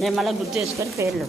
నేను మళ్ళీ గుర్తు చేసుకొని పేర్లు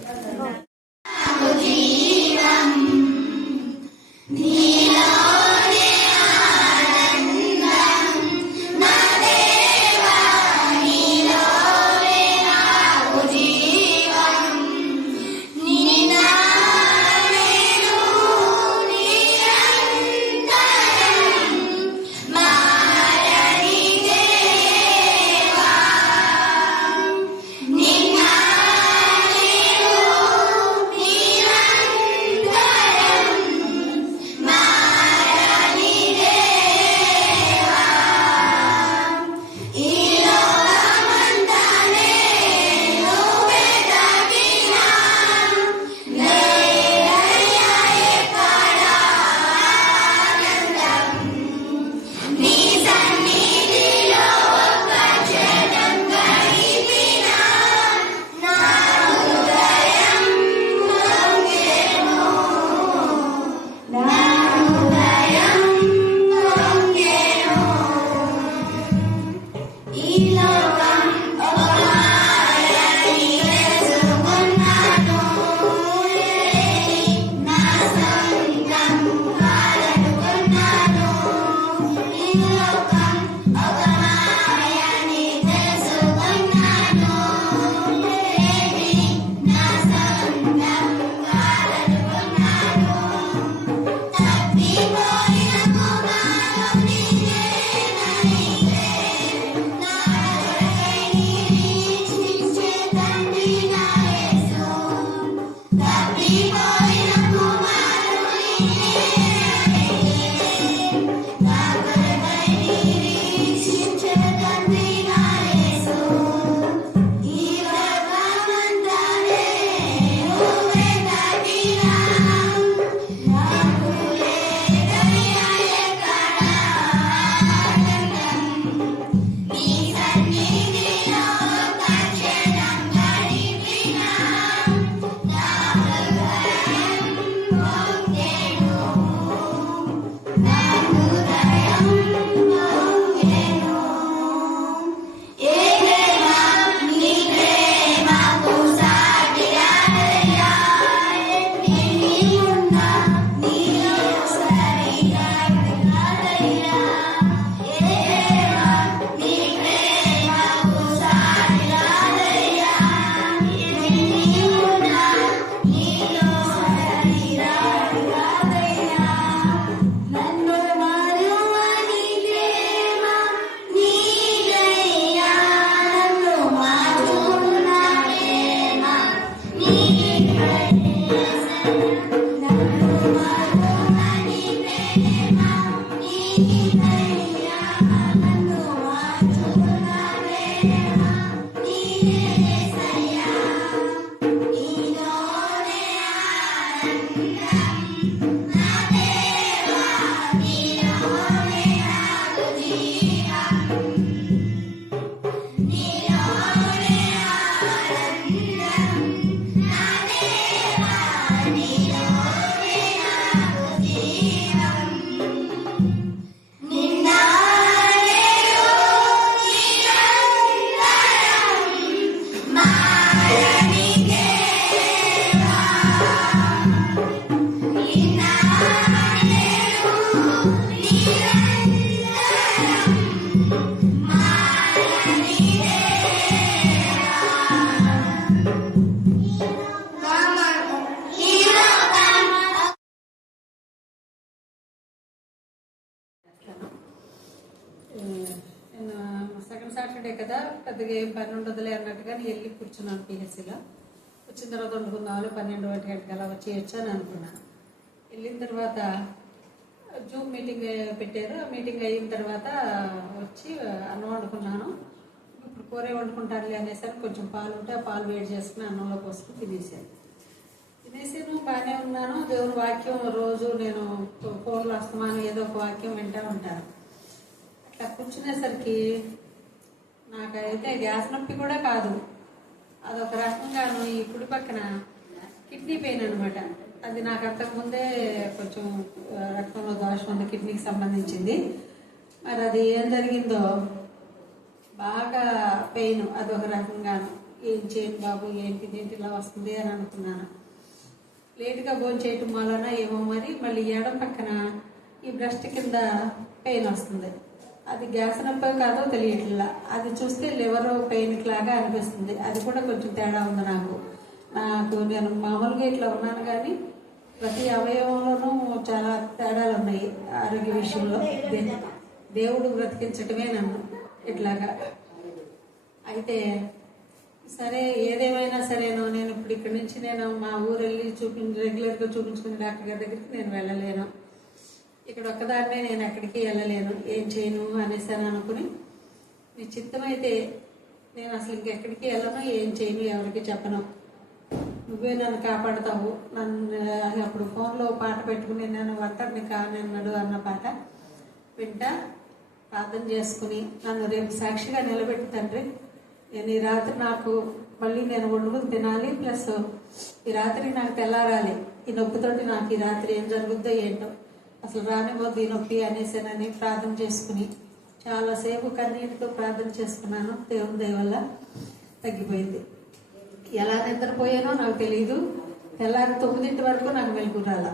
సెకండ్ సాటర్డే కదా, పెద్దగా ఏం పని ఉండదులే అన్నట్టుగా వెళ్ళి కూర్చున్నాను పిహెచ్సిలో. వచ్చిన తర్వాత వండుకుందామని 12 గంటకి అలా వచ్చేయచ్చు అనుకున్నాను. వెళ్ళిన తర్వాత జూమ్ మీటింగ్ పెట్టారు. ఆ మీటింగ్ అయిన తర్వాత వచ్చి అన్నం వండుకున్నాను. ఇప్పుడు కూర వండుకుంటానులే అనేసరికి కొంచెం పాలు ఉంటే ఆ పాలు వేడి చేసుకుని అన్నంలో పోసుకుని తినేసాను. బాగానే ఉన్నాను. దేవుని వాక్యం రోజు నేను ఫోన్లో వస్తున్నాను, ఏదో ఒక వాక్యం వింటూ ఉంటాను. అట్లా కూర్చునేసరికి నాకైతే గ్యాస్ నొప్పి కూడా కాదు, అదొక రకంగాను ఈ కుడి పక్కన కిడ్నీ పెయిన్ అనమాట. అది నాకు అంతకుముందే కొంచెం రక్తంలో దోషం ఉంది, కిడ్నీకి సంబంధించింది. మరి అది ఏం జరిగిందో బాగా పెయిన్ అదొక రకంగాను. ఏం చేయను బాబు, ఏంటి ఇలా వస్తుంది అని అనుకున్నాను. లేటుగా భోజనం చేయటం వలన ఏమో మరి మళ్ళీ ఎడం పక్కన ఈ బ్రెస్ట్ కింద పెయిన్ వస్తుంది. అది గ్యాస్ నొప్పి కాదో తెలియట్లా. అది చూస్తే లివర్ పెయిన్ లాగా అనిపిస్తుంది. అది కూడా కొంచెం తేడా ఉంది నాకు నేను మామూలుగా ఇట్లా ఉన్నాను కానీ ప్రతి అవయవంలోనూ చాలా తేడాలు ఉన్నాయి ఆరోగ్య విషయంలో. దేవుడు బ్రతికించటమే నన్ను ఇట్లాగా. అయితే సరే, ఏదేమైనా సరేనో నేను ఇప్పుడు ఇక్కడి నుంచి నేను మా ఊరు వెళ్ళి రెగ్యులర్గా చూపించుకునే డాక్టర్ గారి దగ్గరికి నేను వెళ్ళలేను. ఇక్కడ ఒక్కదాన్నే నేను ఎక్కడికి వెళ్ళలేను, ఏం చేయను అనేసి అని అనుకుని, నీ చిత్తమైతే నేను అసలు ఇంకెక్కడికి వెళ్ళను, ఏం చేయను, ఎవరికి చెప్పను, నువ్వే నన్ను కాపాడుతావు. నన్ను అప్పుడు ఫోన్లో పాట పెట్టుకుని నేను ఒంటరిని కానన్నాడు అన్న పాట వింటా ప్రార్థన చేసుకుని నన్ను రేపు సాక్షిగా నిలబెట్టి తండ్రి, నేను ఈ రాత్రి నాకు మళ్ళీ నేను వండుకుని తినాలి, ప్లస్ ఈ రాత్రి నాకు తెల్లారాలి. ఈ నొప్పితోటి నాకు ఈ రాత్రి ఏం జరుగుద్దో ఏంటో, అసలు రానిపోద్దు ఈ నొప్పి అనేసానని ప్రార్థన చేసుకుని చాలాసేపు కన్నీటితో ప్రార్థన చేసుకున్నాను. దేవుని దయ వల్ల తగ్గిపోయింది. ఎలా నిద్రపోయానో నాకు తెలియదు. తెల్లారి 9 వరకు నాకు మెలకు రాల.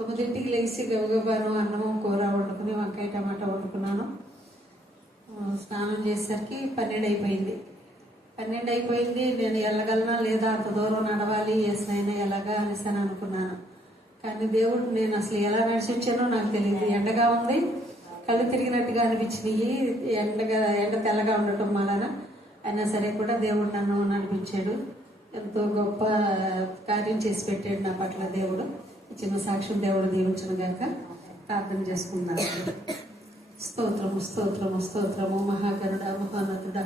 9కి లేచి గబగబాను అన్నము కూర వండుకుని వంకాయ టమాటా వండుకున్నాను. స్నానం చేసేసరికి 12 అయిపోయింది. 12 అయిపోయింది. నేను వెళ్ళగలనా లేదా, అంత దూరం నడవాలి, వేసినైనా ఎలాగా అనేసి అని అనుకున్నాను. కానీ దేవుడు, నేను అసలు ఎలా నడిచి వచ్చానో నాకు తెలియదు. ఎండగా ఉంది, కళ్ళు తిరిగినట్టుగా అనిపించినాయి. ఎండ తెల్లగా ఉండటం వలన అయినా సరే కూడా దేవుడు నన్ను నడిపించాడు. ఎంతో గొప్ప కార్యం చేసి పెట్టాడు నా పట్ల దేవుడు. చిన్న సాక్ష్యం దేవుడు దీవించను గాక. ప్రార్థన చేసుకున్నాను. స్తోత్రము స్తోత్రము స్తోత్రము. మహాగరుడ మహోన్నతుడ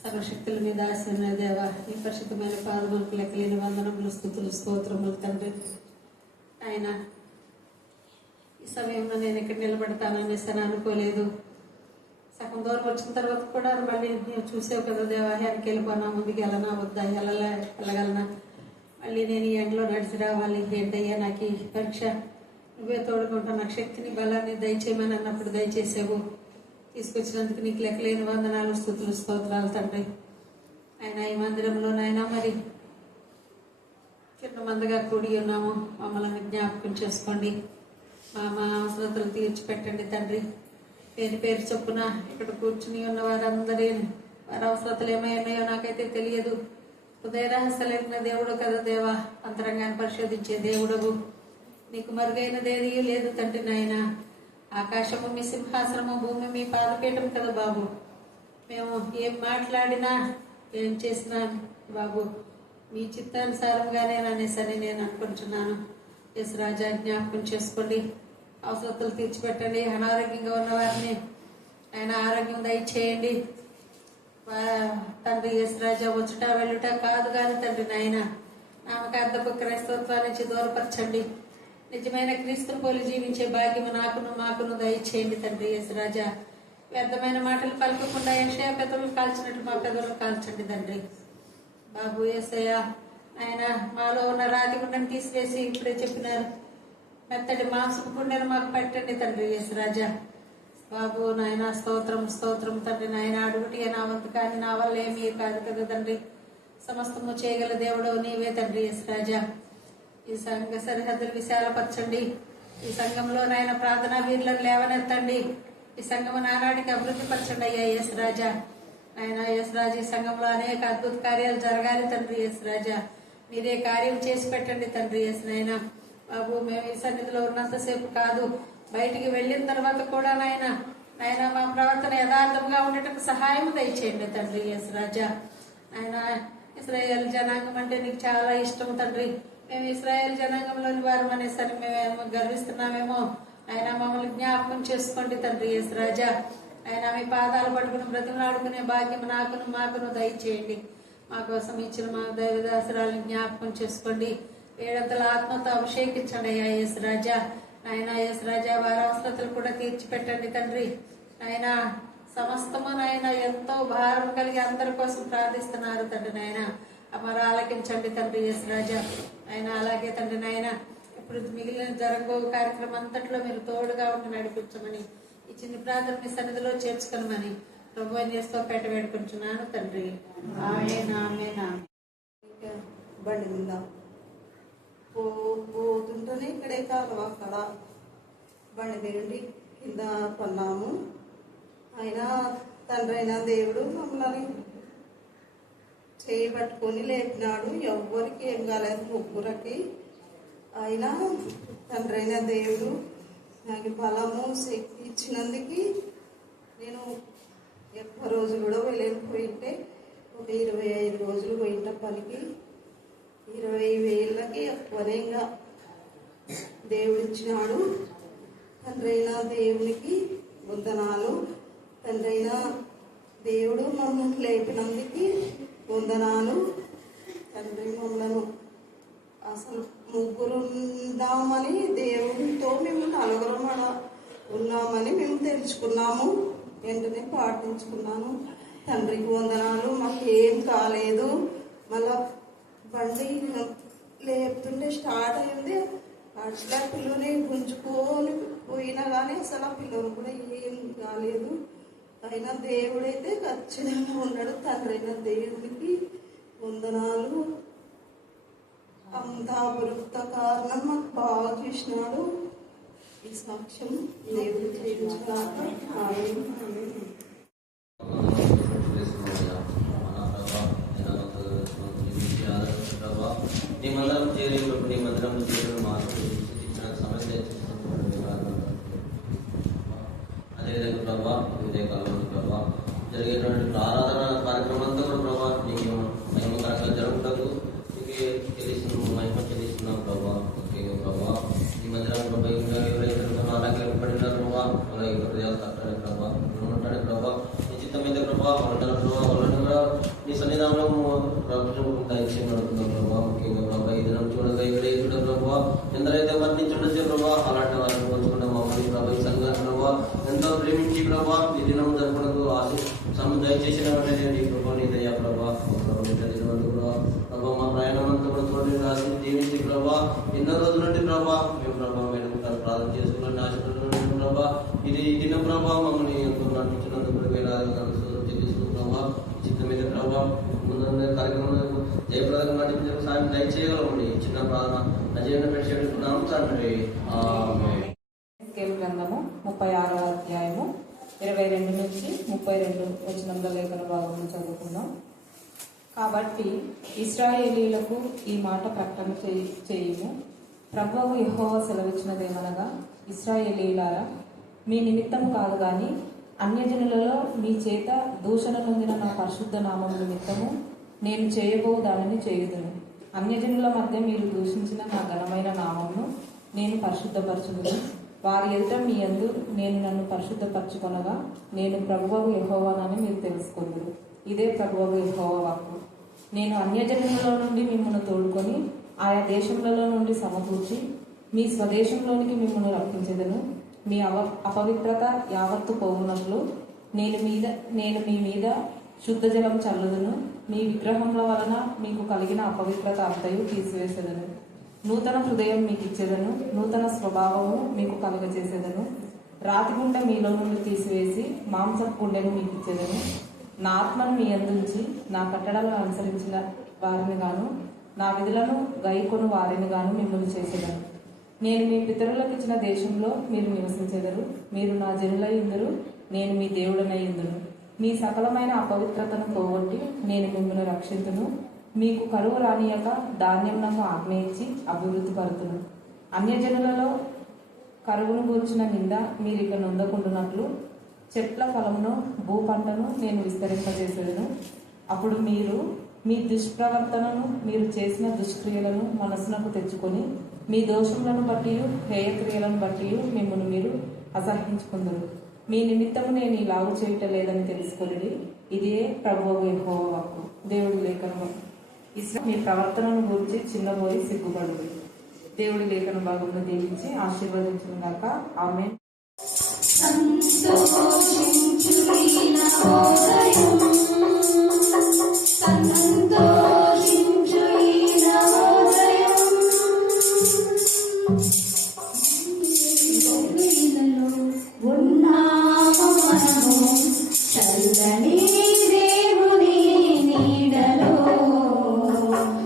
సర్వశక్తుల మీద ఆశీర్వాద దేవ, ఈ పరిశుద్ధమైన పాదములకు లెక్కలేని వందనములు స్తుతులు స్తోత్రములు తండ్రి. ఆయన ఈ సమయంలో నేను ఇక్కడ నిలబడతాననేసి అని అనుకోలేదు. సగం దూరం వచ్చిన తర్వాత కూడా మళ్ళీ నేను చూసావు కదా దేవా, వెనక్కి వెళ్ళిపోనా, ముందుకు వెళ్ళనా, వద్దా, వెళ్ళగలనా, మళ్ళీ నేను ఈ ఎండలో నడిచి రావాలి, ఏంటయ్యా నాకు ఈ పరీక్ష, నువ్వే తోడుకుంటా, నాకు శక్తిని బలాన్ని దయచేయమని అన్నప్పుడు దయచేసావు. తీసుకొచ్చినందుకు నీకు లెక్కలేని వందనాలు స్తుతులు స్తోత్రాలు తండ్రి. ఆయన ఈ మందిరంలో నాయన మరి చిన్న మందగా కూడి ఉన్నాము, మమ్మల్ని జ్ఞాపకం చేసుకోండి, మా అవసరతలు తీర్చిపెట్టండి తండ్రి. పేరు చొప్పున ఇక్కడ కూర్చుని ఉన్న వారందరి వారి అవసరతలు ఏమైనాయో నాకైతే తెలియదు. హృదయ రహస్యలేని దేవుడు కదా దేవా, అంతరంగాన్ని పరిశోధించే దేవుడవు, నీకు మరుగైనదేది లేదు తండ్రి. నాయన ఆకాశము మీ సింహాసనము, భూమి మీ పాదపీఠం కదా బాబు. మేము ఏం మాట్లాడినా ఏం చేసినా బాబు మీ చిత్తానుసారంగానే అనేసరి నేను అనుకుంటున్నాను. ఎస్ రాజా, జ్ఞాపకం చేసుకోండి, అవసరతలు తీర్చిపెట్టండి. అనారోగ్యంగా ఉన్న వారిని ఆయన ఆరోగ్యం దయచేయండి తండ్రి. ఎస్ రాజా, వచ్చుట వెళ్ళుట కాదు కానీ తండ్రి నాయన నామకార్థపు క్రైస్తవత్వాన్ని నుంచి దూరపరచండి. నిజమైన క్రీస్తుని పోలి జీవించే భాగ్యము నాకును మాకును దయచేయండి తండ్రి. ఎస్ రాజా, వ్యర్థమైన మాటలు పలుకకుండా యెషయా పెదవులు కాల్చినట్లు మా పెదవులు కాల్చండి తండ్రి. బాబు యేసయ్య, ఆయన మాలో ఉన్న రాతి గుండెను తీసివేసి ఇప్పుడే చెప్పినారు, మెత్తటి మాంసపు గుండెను మాకు పెట్టండి తండ్రి. ఎస్ రాజా బాబు నాయన, స్తోత్రం స్తోత్రం తండ్రి. నాయన అడుగుటి నా వంతు కానీ నా వల్ల ఏమీ కాదు కదా తండ్రి. సమస్తము చేయగల దేవుడు నీవే తండ్రి. ఎస్ రాజా, ఈ సంఘ సరిహద్దులు విశాలపరచండి. ఈ సంఘంలో నాయన ప్రార్థనా వీరులను లేవనెత్తండి. ఈ సంఘము నానాటికి అభివృద్ధి పరచండి అయ్యా. ఎస్ రాజా, ఆయన ఎస్ రాజా, ఈ సంఘంలో అనేక అద్భుత కార్యాలు జరగాలి తండ్రి. ఎస్ రాజా, మీరే కార్యం చేసి పెట్టండి తండ్రి. ఎస్ నాయన బాబు, మేము ఈ సన్నిధిలో ఉన్నంతసేపు కాదు, బయటికి వెళ్ళిన తర్వాత కూడా నాయన మా ప్రవర్తన యథార్థంగా ఉండేటప్పుడు సహాయం దయచేయండి తండ్రి. ఎస్ రాజా, ఆయన ఇశ్రాయేల్ జనాంగం అంటే నీకు చాలా ఇష్టం తండ్రి. మేము ఇశ్రాయేల్ జనాంగంలోని వారు అనేసరి మేము గర్విస్తున్నామేమో. ఆయన మమ్మల్ని జ్ఞాపకం చేసుకోండి తండ్రి. ఎస్ రాజా, ఆయన మీ పాదాలు పట్టుకుని బ్రతిమలాడుకునే భాగ్యం నాకును మాకును దయచేయండి. మా కోసం ఇచ్చిన మా దైవదాసరాలను జ్ఞాపకం చేసుకోండి. ఏడంతల ఆత్మతో అభిషేకించండి అయ్యా. ఎస్ రాజా, ఆయన ఎస్ రాజా, వారి అవసరతలు కూడా తీర్చిపెట్టండి తండ్రి. ఆయన సమస్తము నాయన ఎంతో భారం కలిగి అందరి కోసం ప్రార్థిస్తున్నారు తండ్రి. నాయన మరి ఆలకించండి తండ్రి. ఎస్ రాజా, ఆయన అలాగే తండ్రి నాయన ఇప్పుడు మిగిలిన జరగబో కార్యక్రమం అంతట్లో మీరు తోడుగా ఉండి నడిపించమని, ఈ చిన్న ప్రార్థన మీ సన్నిధిలో చేర్చుకోమని ప్రభు చేస్తూ పెట్ట వేడుకుంటున్నాను తండ్రి. ఆమేన్ ఆమేన్ ఆమేన్. బండి మీద పోతుంటేనే ఇక్కడే కాలువ అక్కడ బండి దిగండి కింద పన్నాము. అయినా తండ్రి అయిన దేవుడు మమ్మల్ని చేయి పట్టుకొని లేపినాడు. ఎవ్వరికి ఏం కాలేదు, ముగ్గురికి. అయినా తండ్రి అయిన దేవుడు నాకు బలము శక్తి ఇచ్చినందుకు నేను ఎక్కువ రోజులు కూడా వెళ్ళిపోయింటే ఒక 25 రోజులు పోయింట పనికి 20,000కి ఎక్కువనే ఇంకా దేవుడు ఇచ్చినాడు. తండ్రి అయిన దేవునికి వందనాలు. తండ్రి అయిన దేవుడు మమ్మల్ని లేపినందుకు వందనాలు. తండ్రి మమ్మలను అసలు ముగ్గురు ఉందామని దేవుడితో మేము నలుగురం ఉన్నామని మేము తెలుసుకున్నాము. వెంటనే పాటించుకున్నాను. తండ్రికి వందనాలు. మాకు ఏం కాలేదు. మళ్ళా బండి లేపుతుంటే స్టార్ట్ అయింది. అట్లా పిల్లని గుంజుకొని పోయినా కానీ అసలు ఆ పిల్లలు కూడా ఏం కాలేదు. అయినా దేవుడైతే ఖచ్చితంగా ఉన్నాడు. తండ్రి అయిన దేవుడికి వందనాలు. అంత అభివృద్ధ కారణం మాకు బాగా చూసినాడు. ఈ సాక్ష్యం దేవుడు చేయించుకున్నాక నీ మందిరం చేరేటప్పుడు నీ మందిరం చేరడం మాత్రం ఇచ్చిన సమస్య అదేవిధంగా ప్రభావ ఇదే కాలంలో ప్రభావ జరిగేటువంటి ఆరాధన కార్యక్రమం అంతా కూడా ప్రభావ నీకు మహిమకరంగా జరుగుతుంది. నీకు తెలిసిన మహిమ చెల్లిస్తున్నాం ప్రభావ. ముఖ్యంగా ప్రభావ ఈ మందిరం ప్రభావ ఎవరైతే అలాగే పడినారు ప్రభావ అలాగే ప్రజలు తట్టని ప్రభావ ఉంటాడు ప్రభావ నిశ్చితమైన ప్రభావ ఉంటారు ప్రభావ వాళ్ళని కూడా నీ సన్నిధానంలో ప్రభుత్వం దయచేసి నడుపుతున్నాం ప్రభావ. ముఖ్యంగా ప్రభావ ఈ దినం చూడగా ఇక్కడే చూడ ప్రభావ ఎందరైతే వర్ణించుండొచ్చే ప్రభావ అలాంటి వారిని పంచుకుంటాం మమ్మల్ని ప్రభావ ఈ సంఘాన్ని ప్రభావ ఎంతో ప్రేమించి ప్రభావ ఈ దినం జరుపునకు దయచేసిన నీ ప్రభావ నీ దయా ప్రభావ ప్రభావ మా ప్రయాణం అంతా కూడా తోటి రాసి దీవించి ప్రభావ ఎన్నో రోజుల నుండి ప్రభావ మేము ప్రభావ మేము ప్రార్థన చేసుకున్న ఆశపడుతున్నాం ప్రభావ. ఇది దిన ప్రభావ మమ్మల్ని ఎంతో నడిపించినందుకు చెల్లిస్తున్నాం ప్రభావ. చిత్త మీద ప్రభావ ముందు కార్యక్రమం జయప్రదంగా నడిపించడం సాయం దయచేయగలమండి. చిన్న ప్రార్థన అజయన పెట్టుకుంటున్నాం తండ్రి. గ్రంథము 36వ అధ్యాయము 22 నుంచి 32 వచనంలో లేఖన భాగంలో చదువుకుందాం. కాబట్టి ఇశ్రాయేలీయులకు ఈ మాట ప్రకటన చేయుము. ప్రభువు యెహోవా సెలవిచ్చినదేమనగా, ఇశ్రాయేలీయులారా, మీ నిమిత్తం కాదు గాని అన్యజనులలో మీ చేత దూషణ నొందిన నా పరిశుద్ధ నామం నిమిత్తము నేను చేయబో దానిని చేయుదును. అన్యజనుల మధ్య మీరు దూషించిన నా ఘనమైన నామమును నేను పరిశుద్ధపరచుదును. వారి ఎదుట మీ యందు నేను నన్ను పరిశుద్ధపరచుకొనగా నేను ప్రభువు యెహోవానని మీరు తెలుసుకొందురు. ఇదే ప్రభువు యెహోవా వాక్కు. నేను అన్యజనులలో నుండి మిమ్మల్ని తోడుకొని ఆయా దేశములలో నుండి సమకూర్చి మీ స్వదేశంలోనికి మిమ్మల్ని రప్పించెదను. మీ అపవిత్రత యావత్తు పోవునట్లు నేను మీ మీద శుద్ధ జలం చల్లుదును. మీ విగ్రహముల వలన మీకు కలిగిన అపవిత్రత అంతయు తీసివేసేదను. నూతన హృదయం మీకు ఇచ్చేదను. నూతన స్వభావము మీకు కలుగజేసేదను. రాతి గుండె మీలో నుండి తీసివేసి మాంసపు గుండెను మీకు ఇచ్చేదను. నా ఆత్మను మీ అందుంచి నా కట్టడలను అనుసరించిన వారిని గాను నా విధులను గైకొను వారిని గాను మిమ్మల్ని చేసేదను. నేను మీ పితరులకు ఇచ్చిన దేశంలో మీరు నివసించెదరు. మీరు నా జనులై ఇందురు, నేను మీ దేవుడనై ఇందును. మీ సకలమైన అపవిత్రతను పోగొట్టి నేను మిమ్మల్ని రక్షించును. మీకు కరువు రానియక ధాన్యం నాకు ఆజ్ఞ ఇచ్చి అభివృద్ధి పరుతును. అన్యజనులలో కరువును గూర్చిన నింద మీరు ఇక నొందకుండునట్లు చెట్ల ఫలమును భూపంటను నేను విస్తరింపజేసేదను. అప్పుడు మీరు మీ దుష్ప్రవర్తనను మీరు చేసిన దుష్క్రియలను మనసునకు తెచ్చుకొని మీ దోషములను బట్టి హేయక్రియలను బట్టి మిమ్మల్ని మీరు అసహించుకుందరు. మీ నిమిత్తము నేను ఇలాగు చేయటం లేదని తెలుసుకొని ఇదే ప్రభువు యెహోవా వాక్కు. దేవుడి లేఖనం మీ ప్రవర్తనను గురించి చిన్నబోయి సిగ్గుపడుతుంది. దేవుడి లేఖన భాగంలో దీవించి ఆశీర్వదించిన గాక. ఆమేన్. ఉన్నాము మనము చల్లని దేవుని నీడలో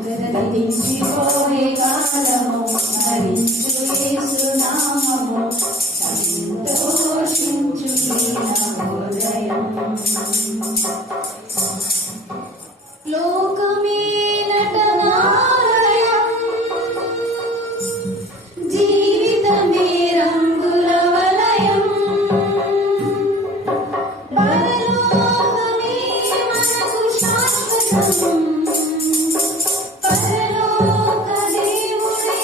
గతించిపోయే కాలము స్మరించు యేసు నామము సంతోషించు హృదయం లోకమే నటనాలయం జీవితమే రంగుల వలయం పరలోకమే మనకు శాశ్వతం పరలోక దేవుడే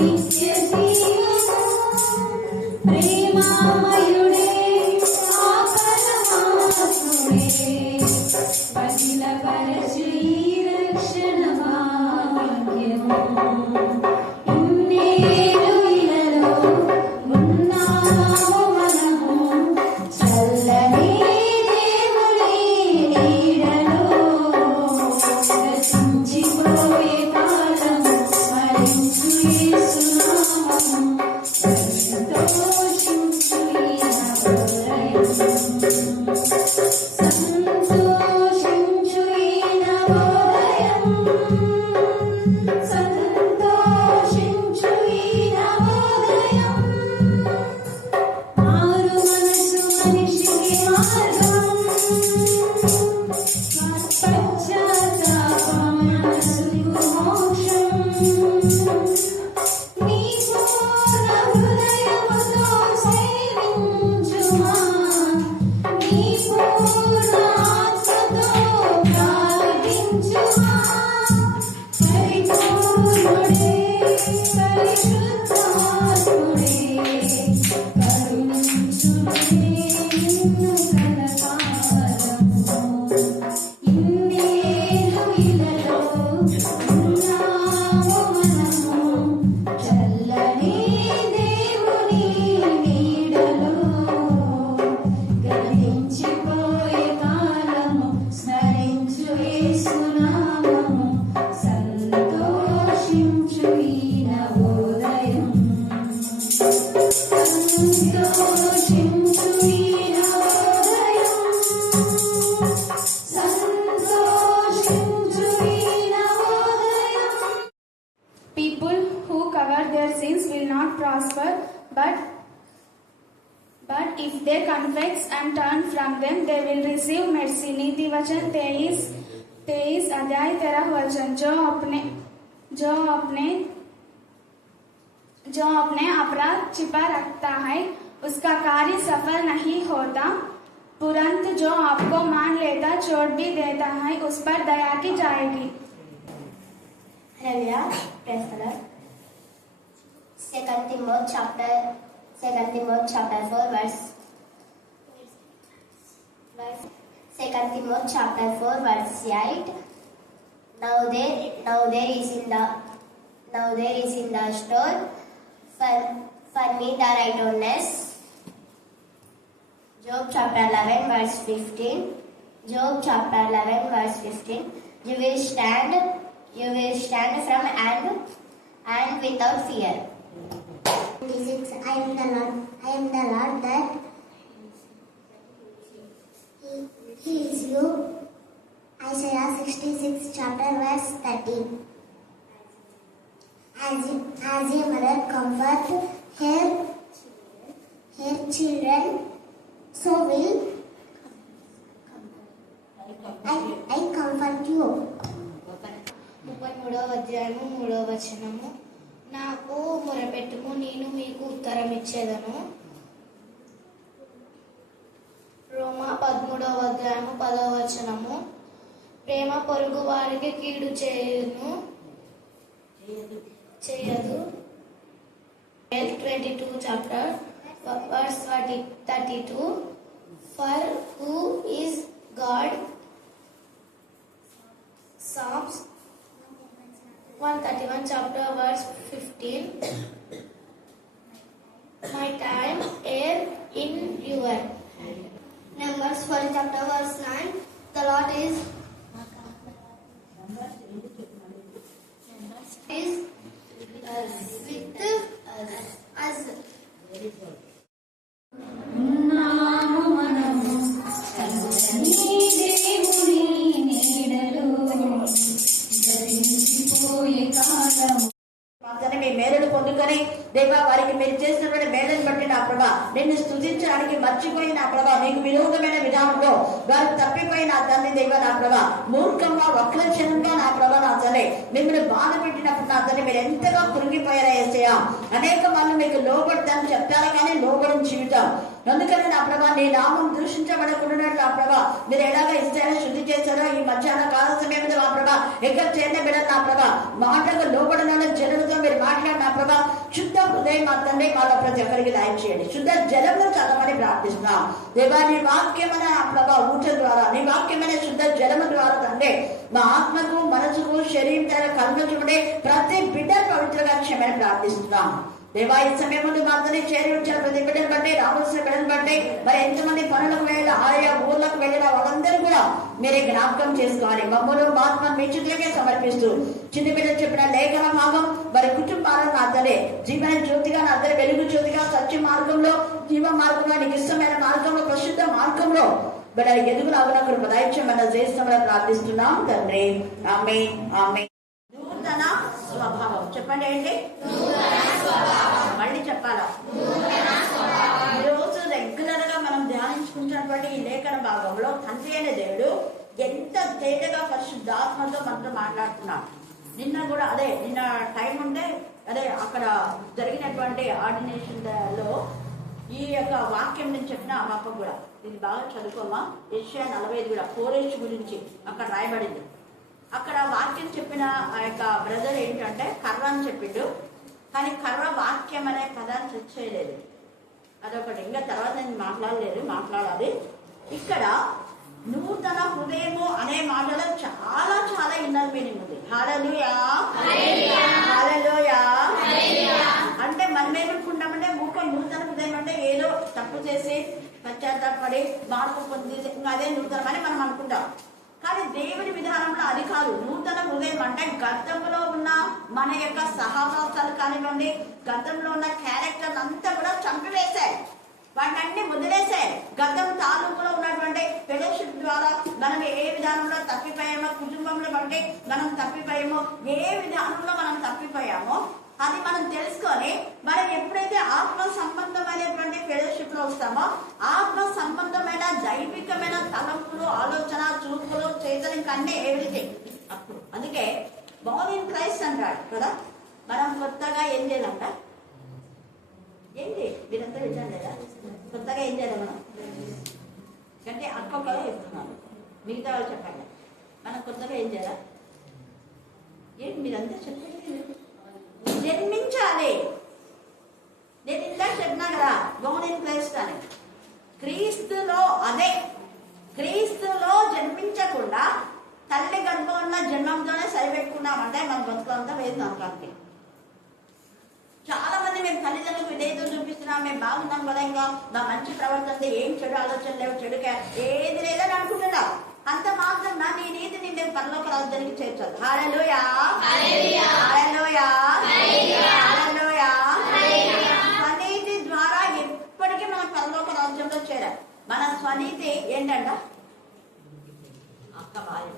నిత్య జీవము ప్రేమామయుడే ఆ పరమాత్ముడే పరచు ఈ రక్షణ భాగ్యము ఇన్నేళ్ళు ఇలలో ఉన్నాము మనము చల్లని దేవుని నీడలో గతించిపోయే కాలము స్మరించు యేసు నామము సంతోషించు ఈ హృదయం సంతోషించు ఈ నవోదయం సంతోషించు ఈ నవోదయం మారు మనసు మనిషికి మార్గం పశ్చాత్తాపం మనసుకు మోక్షం నీ పూర్ణ హృదయముతో సేవించుమా నీ పూర్ణ ఆత్మతో ప్రార్థించుమా పరిపూర్ణుడే పరిశుద్ధాత్ముడే కరుణించునే నిన్ను కలకాలము ఇన్నేళ్ళు ఇలలో ఉన్నాము మనము చల్లని దేవుని నీడలో గతించిపోయే కాలము స్మరించు యేసు నామము సంతోషించు ఈ నవోదయం సంతోషించు ఈ నవోదయం సంతోషించు ఈ నవోదయం People who cover their sins will not prosper, but if they confess and turn from them, they will receive mercy. नीति वचन 23 अध्याय 13 वचन जो अपने अपराध छिपा रखता है उसका कार्य सफल नहीं होता, तुरंत जो आपको मान लेता छोड़ भी देता है उस पर दया की जाएगी. Hallelujah. Praise the Lord. Second Timothy chapter 4 verse 8. Now there is in the store for me the righteousness. Job chapter 11 verse 15. Job chapter 11 verse 15. You will stand from and without fear. 26. I am the Lord that he is you. Isaiah 66 chapter verse 13. As a mother comfort her children, so will I comfort you. 33వ అధ్యాయము 3వ వచనము. నాకు మొరపెట్టుము నేను మీకు ఉత్తరం ఇచ్చేదను. రోమా 13వ అధ్యాయము 10వ వచనము. ప్రేమ పొరుగు వారికి కీడు చేయదు. 22 chapter verse 32. For who is God? Psalms 131 chapter verse 15. My time air in your. Numbers 4 chapter verse 9. The Lord is with us. ఉన్నాము మనము చల్లని వారు తప్పిపోయి నా తండ్రి దేవ నా ప్రభా మూర్ఖంగా వక్రజనంగా నా ప్రభా నా తండ్రి మిమ్మల్ని బాధ పెట్టినప్పుడు నా తండ్రి మీరు ఎంతగా కురిగిపోయారా యేసయ్యా. అనేక వాళ్ళు మీకు లోబడతాను చెప్పారు కానీ లోబడిన జీవితం. అందుకని నా ప్రభా నీ నామం దూషించబడకుండా నా ప్రభా మీరు ఎలాగ ఇస్తారో శుద్ధి చేశారో ఈ మధ్యాహ్న కాల సమయంలో నా ప్రభా ఎక్కడ చేరిన బిడ్డ నా ప్రభా మాటకు లోబడిన జనులతో మీరు మాట్లాడిన నా ప్రభా శుద్ధ హృదయం మా తండ్రి మాలో ప్రతి ఒక్కరికి దయ చేయండి. శుద్ధ జలంలో చదవమని ప్రార్థిస్తున్నాం దేవా. నీ వాక్యమైన నా ప్రభా ఊట ద్వారా నీ వాక్యమైన శుద్ధ జలము ద్వారా తండ్రి మా ఆత్మకు మనసుకు శరీరం కళ్ళు చూడే ప్రతి బిడ్డ పవిత్రగా క్షమని ప్రార్థిస్తున్నాం దేవా. ఈ సమయం ముందు మాత్రమే చేరి వచ్చారు ప్రతి బిడ్డను బట్టి రావాల్సిన బిడ్డను బట్టి మరి ఎంతమంది పనులకు వెళ్ళిన ఆయా ఊర్లకు వెళ్ళిన వాళ్ళందరూ కూడా మీరే జ్ఞాపకం చేసుకోవాలి. మమ్మల్ని ఆత్మ మీ చేతులకే సమర్పిస్తూ చిన్న బిడ్డ చెప్పిన లేఖన భాగం వారి కుటుంబాలను నా తండ్రి జీవన జ్యోతిగా నా తండ్రి వెలుగు జ్యోతిగా సత్య మార్గంలో జీవ మార్గంలో నీకు ఇష్టమైన మార్గంలో ప్రసిద్ధ మార్గంలో బిడ్డ ఎదుగులాగా కృప దయచేయమని చేస్తామని ప్రార్థిస్తున్నాం తండ్రి. ఆమేన్ ఆమేన్. నూతన స్వభావం చెప్పండి ఏంటి? మళ్ళీ చెప్పాలా? ఈరోజు రెగ్యులర్ గా మనం ధ్యానించుకుంటున్నటువంటి ఈ లేఖన భాగంలో తండ్రి అనే దేవుడు ఎంత తేటగా పరిశుద్ధాత్మతో మనతో మాట్లాడుతున్నాడు. నిన్న కూడా నిన్న టైం ఉంటే అక్కడ జరిగినటువంటి ఆర్డినేషన్ లో ఈ యొక్క వాక్యం నేను చెప్పిన అమ్మప్ప కూడా ఇది బాగా చదువుకోమా. యెషయా 45 కూడా కోరేష్ గురించి అక్కడ రాయబడింది. అక్కడ వాక్యం చెప్పిన ఆ యొక్క బ్రదర్ ఏంటంటే కర్ర అని చెప్పిండు, కానీ కర్ర వాక్యం అనే పదాన్ని సెట్ చేయలేదు. అదొకటి. ఇంకా తర్వాత నేను మాట్లాడాలి. ఇక్కడ నూతన హృదయము అనే మాటలో చాలా చాలా ఇన్నర్ మీనింగ్ ఉంది. హల్లెలూయా హల్లెలూయా. అంటే మనం ఏమనుకుంటామంటే నూతన హృదయం అంటే ఏదో తప్పు చేసి పశ్చాత్తాపడి మార్పు పొంది ఇంకా అదే నూతనం అని మనం అనుకుంటాం. కానీ దేవుని విధానంలో అది కాదు. నూతన హృదయం అంటే గతంలో ఉన్న మన యొక్క సహవాసాలు కానివ్వండి, గతంలో ఉన్న క్యారెక్టర్ అంతా కూడా చంపివేశాయి, వాటిని వదిలేశాయి. గతం తాలూకులో ఉన్నటువంటి ఫెలోషిప్ ద్వారా మనం ఏ విధానంలో తప్పిపోయామో, కుటుంబంలో బట్టి మనం తప్పిపోయామో, ఏ విధానంలో మనం తప్పిపోయామో అది మనం తెలుసుకొని మనం ఎప్పుడైతే ఆత్మ సంబంధమైనటువంటి ఫెలోషిప్ లో వస్తామో ఆత్మ సంబంధమైన దైవికమైన తలంపులు, ఆలోచన, చూపులు, చేతనం కన్నీ ఎవ్రీథింగ్ అప్పుడు. అందుకే బోర్న్ ఇన్ క్రైస్ట్ అంటాడు కదా. మనం కొత్తగా ఏం చేయాలంట? ఏంటి మీరంతా వింటారు లేదా? కొత్తగా ఏం చేయాలి మనం అంటే అక్కొక్కలో చెప్తున్నాను, మిగతా వాళ్ళు చెప్పండి. మనం కొత్తగా ఏం చేయాలా? ఏంటి మీరంతా చెప్పండి. జన్మించాలి. నేను ఇందాక చెప్పినా కదా బోర్న్ ఇన్ క్రైస్ట్ అని. క్రీస్తులో క్రీస్తులో జన్మించకుండా తల్లి గర్భంలో జన్మంతోనే సరిపెట్టుకున్నామంటే మన బతుకులంతా వేసి నమ్మకానికి. చాలా మంది మేము తల్లిదండ్రులకు విధేయత చూపిస్తున్నాం, మేము బాగున్నాం కదా, ఇంకా నా మంచి ప్రవర్తన ఏం చెడు ఆలోచన లేవు, చెడుగా ఏది లేదని అనుకుంటున్నాం. అంత మాత్రం నీ నీతిని మేము పరలోక రాజ్యానికి చేర్చాలి. హల్లెలూయా హల్లెలూయా హల్లెలూయా. స్వనీతి ద్వారా ఎప్పటికీ మనం పరలోక రాజ్యంలో చేరాలి. మన స్వనీతి ఏంటంట? అక్క బాగా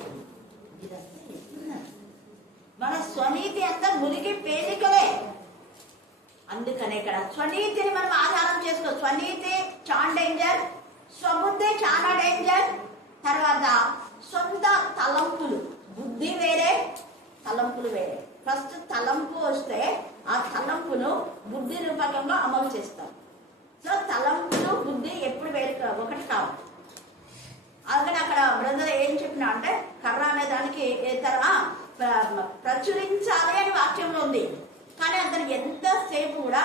మన స్వనీతి అంతా మునిగి పేలికలే. అందుకనే ఇక్కడ స్వనీతిని మనం ఆధారం చేసుకో. స్వనీతి చాలా డేంజర్, స్వబుద్ధి చాలా డేంజర్. తర్వాత సొంత తలంపులు, బుద్ధి వేరే, తలంపులు వేరే. ఫస్ట్ తలంపు వస్తే ఆ తలంపును బుద్ధి రూపకంగా అమలు చేస్తాం. సో తలంపులు బుద్ధి ఎప్పుడు వేరే ఒకటి కావు. అందుకని అక్కడ బ్రదర్ ఏం చెప్పినా అంటే కర్ర అనే దానికి ప్రచురించాలి అని వాక్యంలో ఉంది. కానీ అతను ఎంతసేపు కూడా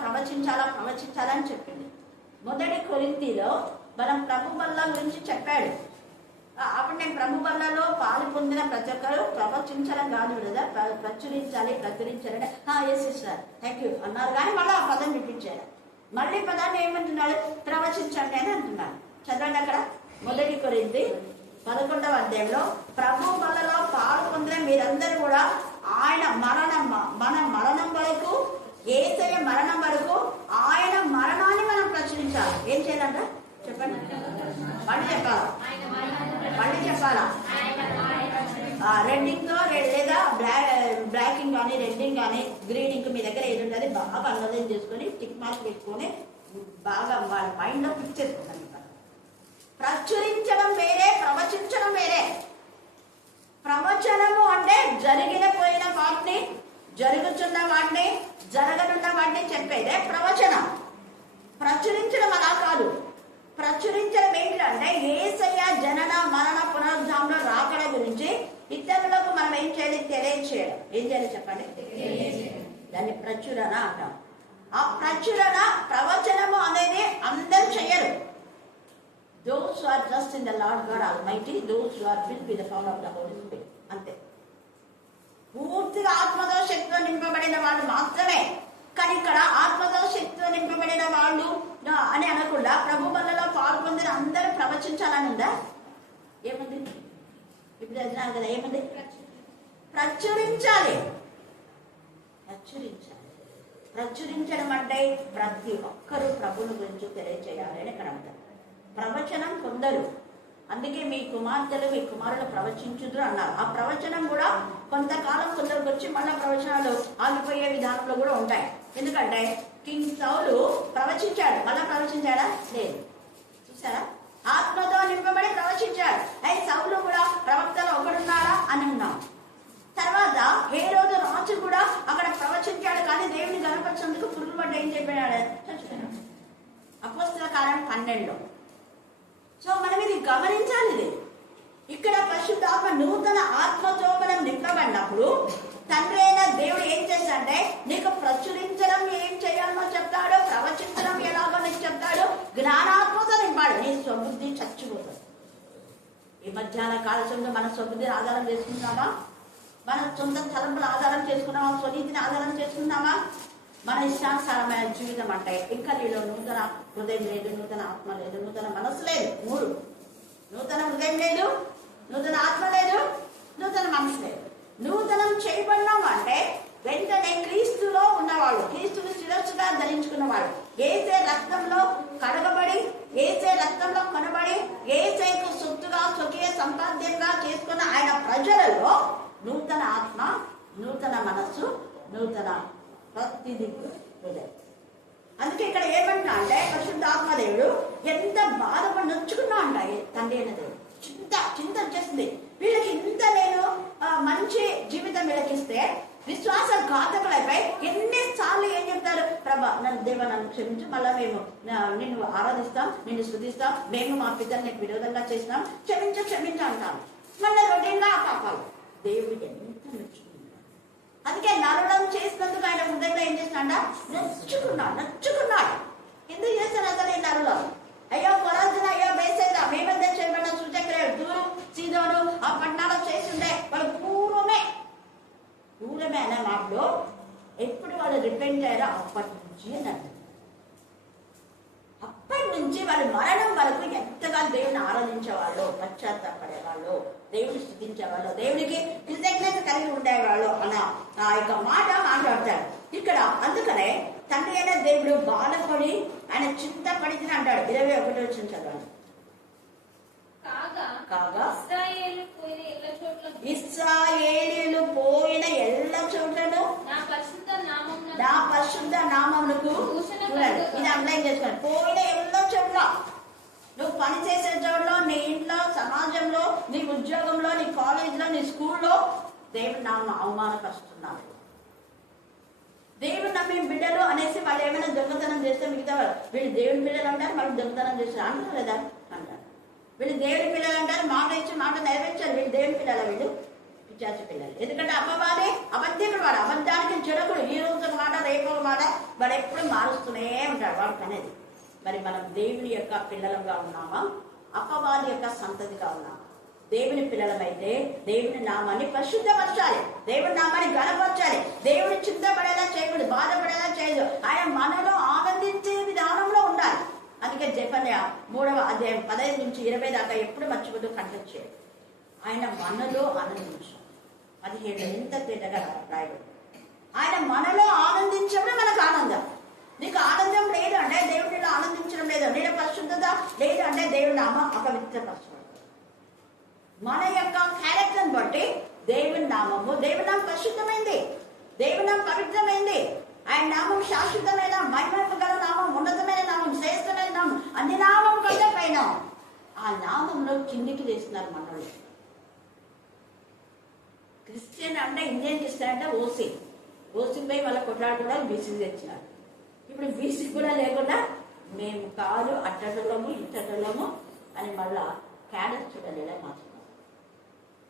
ప్రవచించాలని చెప్పింది. మొదటి కొరింథీలో మనం ప్రభు బల్ల గురించి చెప్పాడు. అప్పుడు నేను ప్రభు బల్లలో పాలు పొందిన ప్రతి ఒక్కరు ప్రవచించడం కాదు కదా, ప్రచురించాలి. ఎస్ సార్ థ్యాంక్ యూ అన్నారు. కానీ మళ్ళీ ఆ పదం వినిపించారు. మళ్ళీ పదాన్ని ఏమంటున్నాడు? ప్రవచించండి అని అంటున్నాడు. చదవండి అక్కడ మొదటి కొరింథీ 11వ అధ్యాయంలో ప్రభు బల్లలో పాలు పొందిన మీరందరూ కూడా ఆయన మన మరణం వరకు, యేసయ్య మరణం వరకు ఆయన మరణాన్ని మనం ప్రచురించాలి. ఏం చేయాలంట చెప్పండి? మళ్ళీ చెప్పాలా? రెడ్డింగ్ తో లేదా బ్లాకింగ్ కానీ రెడ్డింగ్ కానీ గ్రీనింగ్ మీ దగ్గర ఏది ఉంటుంది బాగా అన్నదం చేసుకొని టిక్ మార్క్ పెట్టుకొని బాగా మైండ్ లో ఫిక్స్ చేసుకుంటాను. ప్రచురించడం వేరే, ప్రవచించడం వేరే. ప్రవచనము అంటే జరిగిపోయిన వాటిని, జరుగుతున్న వాటిని, జరగనున్న వాటిని చెప్పేదే ప్రవచనం. ప్రచురించడం అలా కాదు. ప్రచురించడం ఏంటంటే యేసయ్య జనన మరణ పునరుద్ధానంలో రాకడ గురించి ఇతరులకు మనం ఏం చేయాలి? తెలియచేయడం. ఏం చేయాలి చెప్పండి? దాన్ని ప్రచురణ అంటాం. ఆ ప్రచురణ, ప్రవచనము అనేది అందరూ చేయరు. Those who are trust in the Lord God Almighty, those who are filled with the power of the Holy Spirit. అంతే. పూర్తిగా ఆత్మతో శక్తితో నింపబడిన వాళ్ళు మాత్రమే. కానీ ఇక్కడ ఆత్మతో శక్తితో నింపబడిన వాళ్ళు అని అనకుండా ప్రభు వల్లలో పాల్పొందిన అందరూ ప్రవచించాలని ఉందా? ఏముంది? ఇప్పుడు చదివినారు కదా, ఏముంది? ప్రచురించాలి. ప్రచురించడం అంటే ప్రతి ఒక్కరూ ప్రభుని గురించి తెలియచేయాలి అని ఇక్కడ అంటారు. ప్రవచనం కొందరు, అందుకే మీ కుమార్తెలు మీ కుమారులు ప్రవచించుదురు అన్నారు. ఆ ప్రవచనం కూడా కొంతకాలం కొందరికి వచ్చి మళ్ళా ప్రవచనాలు ఆగిపోయే విధానంలో కూడా ఉంటాయి. ఎందుకంటే కింగ్ సౌలు ప్రవచించాడు, మళ్ళా ప్రవచించాడా? లేదు. చూసారా? ఆత్మతో నింపబడి ప్రవచించాడు. అయితే సౌలు కూడా ప్రవక్తలో ఒకడున్నాడా అని ఉన్నాం. తర్వాత హేరోదు రాజు కూడా అక్కడ ప్రవచించాడు, కానీ దేవుని గణపరిచేందుకు పురుగు పడ్డ ఏం చెప్పాడు? చచ్చిపోయాడు. అపోస్తల కార్యం 12. సో మనం ఇది గమనించాలి. ఇది ఇక్కడ పరిశుద్ధాత్మ నూతన ఆత్మతో మనం నింపబడినప్పుడు తండ్రి అయిన దేవుడు ఏం చేశాడంటే నీకు ప్రచురించడం ఏం చేయాలో చెప్తాడు, ప్రవచించడం ఎలాగో నీకు చెప్తాడు. జ్ఞానాత్మతో నింపాడు. నీ స్వబుద్ధి చచ్చిపోతుంది. ఈ మధ్యాహ్న కాలశంలో మన స్వబుద్ధిని ఆధారం చేసుకుంటున్నామా? మన సొంత తలంపుల ఆధారం చేసుకున్నామా? స్వనీతిని ఆధారం చేసుకున్నామా? మన ఇష్టానుసారమైన జీవితం అంటే ఇంకా నీలో నూతన హృదయం లేదు, నూతన ఆత్మ లేదు, నూతన మనసు లేదు. 3. నూతన హృదయం లేదు, నూతన ఆత్మ లేదు, నూతన మనసు లేదు. నూతనం చేయబడినాం అంటే వెంటనే క్రీస్తులో ఉన్నవాడు, క్రీస్తుని శిరస్సుగా ధరించుకున్నవాడు, ఏసే రక్తంలో కడగబడి, ఏసే రక్తంలో కొనబడి, ఏసేకు సొత్తుగా స్వకీయ సంపాద్యంగా చేసుకున్న ఆయన ప్రజలలో నూతన ఆత్మ, నూతన మనస్సు, నూతన ప్రతిదీ హృదయం. అందుకే ఇక్కడ ఏమంటా అంటే పరిశుద్ధాత్మదేవుడు ఎంత బాధపడి నొచ్చుకున్నా అంటాయి తండ్రి అయిన దేవుడు. చింత వచ్చేసింది వీళ్ళకి. ఇంత నేను మంచి జీవితం వీళ్ళకిస్తే విశ్వాసఘాతకులైపోయి ఎన్నిసార్లు ఏం చెప్తారు? ప్రభా నన్ను దేవ నన్ను క్షమించు, మళ్ళా మేము నిన్ను ఆరాధిస్తాం, నిన్ను స్తుతిస్తాం, మేము మా పిల్లలు నీకు విరోధంగా చేసినాం, క్షమించు అంటాం. మళ్ళీ రొటీన్గా ఆ పాపాలు. దేవుడు ఎంత నొచ్చుకున్నాడు. అందుకే నరడం చేసినందుకు ఆయన హృదయంలో ఏం చేసినాడ? నచ్చుకున్నాడు. ఎందుకు చేస్తాను అతను ఈ నరులో? అయ్యో కొరాజన, అయ్యో బేసేదా, మేమంతా చేయబడ్డ సూచక్రే, దూరం సీదోను ఆ పట్టణాలు చేస్తుండే వాళ్ళు పూర్వమే అనే మాటలో ఎప్పుడు వాళ్ళు రిపెంట్ అయ్యారో అప్పటి నుంచి అన్నారు. అప్పటి నుంచి వాళ్ళు మరణం వరకు ఎంతగా దేవుని ఆరాధించేవాళ్ళు, పశ్చాత్తాపడేవాళ్ళు, దేవుని స్థుతించేవాళ్ళు, దేవునికి కృతజ్ఞత కలిగి ఉండేవాళ్ళు అన్న ఆ యొక్క మాట మాట్లాడతాడు ఇక్కడ. అందుకనే తండ్రి అయిన దేవుడు బాధపడి ఆయన చింతపడితే అంటాడు. 21 వచ్చిన చదవండి. కాగా ఇశ్రాయేలీయులు పోయిన ఎల్ల చోట్లను నా పరిశుద్ధ నామమునకు, ఇది అండర్లైన్ చేసుకోండి, పోయిన ఎల్ల చోట్ల, నువ్వు పని చేసే చోట్ల, నీ ఇంట్లో, సమాజంలో, నీ ఉద్యోగంలో, నీ కాలేజీలో, నీ స్కూల్లో దేవుడు నామం అవమానపరుస్తున్నాడు. దేవుడు నమ్మి బిడ్డలు అనేసి వాళ్ళు ఏమైనా దొంగతనం చేస్తే మిగతా వాళ్ళు వీళ్ళు దేవుని పిల్లలు అంటారు, వాళ్ళు దొంగతనం చేస్తారు అంటారు లేదా? అంటారు. వీళ్ళు దేవుని పిల్లలు అంటారు, మాట ఇచ్చి మాట నెరవేర్చారు, వీళ్ళు దేవుని పిల్లలు, వీళ్ళు పిశాచ పిల్లలు. ఎందుకంటే అమ్మవారే అబద్ధికుడు, వాడు అబద్ధానికి జనకుడు. ఈ రోజు ఒక మాట, రేపు ఒక మాట, వాడు ఎప్పుడు మారుస్తూనే ఉంటాడు వాడికి అనేది. మరి మనం దేవుని యొక్క పిల్లలుగా ఉన్నామా, అపవాది యొక్క సంతతిగా ఉన్నామా? దేవుని పిల్లలమైతే దేవుని నామాన్ని పరిశుద్ధపరచాలి, దేవుని నామాన్ని గణపరచాలి, దేవుని చింతపడేలా చేయకూడదు, బాధపడేలా చేయదు. ఆయన మనలో ఆనందించే విధానంలో ఉండాలి. అందుకే జెఫన్యా 3వ అధ్యాయం 15 నుంచి 20 దాకా ఎప్పుడు మర్చిపోతూ కంటెక్ట్ చేయాలి. ఆయన మనలో ఆనందించాలి. 17 ఎంత తేటగా రాయబడి, ఆయన మనలో ఆనందించడం మనకు ఆనందం. నీకు ఆనందం లేదు అంటే దేవుడిలో ఆనందించడం లేదు, నీడ పరిశుద్ధత లేదు అంటే దేవుడి నామం అపవిత్రపరచబడుతుంది. మన యొక్క క్యారెక్టర్ని బట్టి దేవుని నామము, దేవుని నామం పరిశుద్ధమైంది, దేవుని నామం పవిత్రమైంది, ఆయన నామం శాశ్వతమైన మహిమ గల నామం, ఉన్నతమైన నామం, శ్రేష్టమైన నామం, అన్ని నామం కంటే పైన. ఆ నామంలో కిందికి చేస్తున్నారు మనోళ్ళు. క్రిస్టియన్ అంటే ఇండియన్ క్రిస్టియన్ అంటే ఓసీ పోయి వాళ్ళ కొట్లాడు కూడా బీసీ తెచ్చినారు. ఇప్పుడు బీసీ కూడా లేకుండా మేము కాదు అట్టటోళ్ళము ఇట్టటోళ్ళము అని మళ్ళా క్యాడర్ చూడలేదా మార్చుకున్నాం.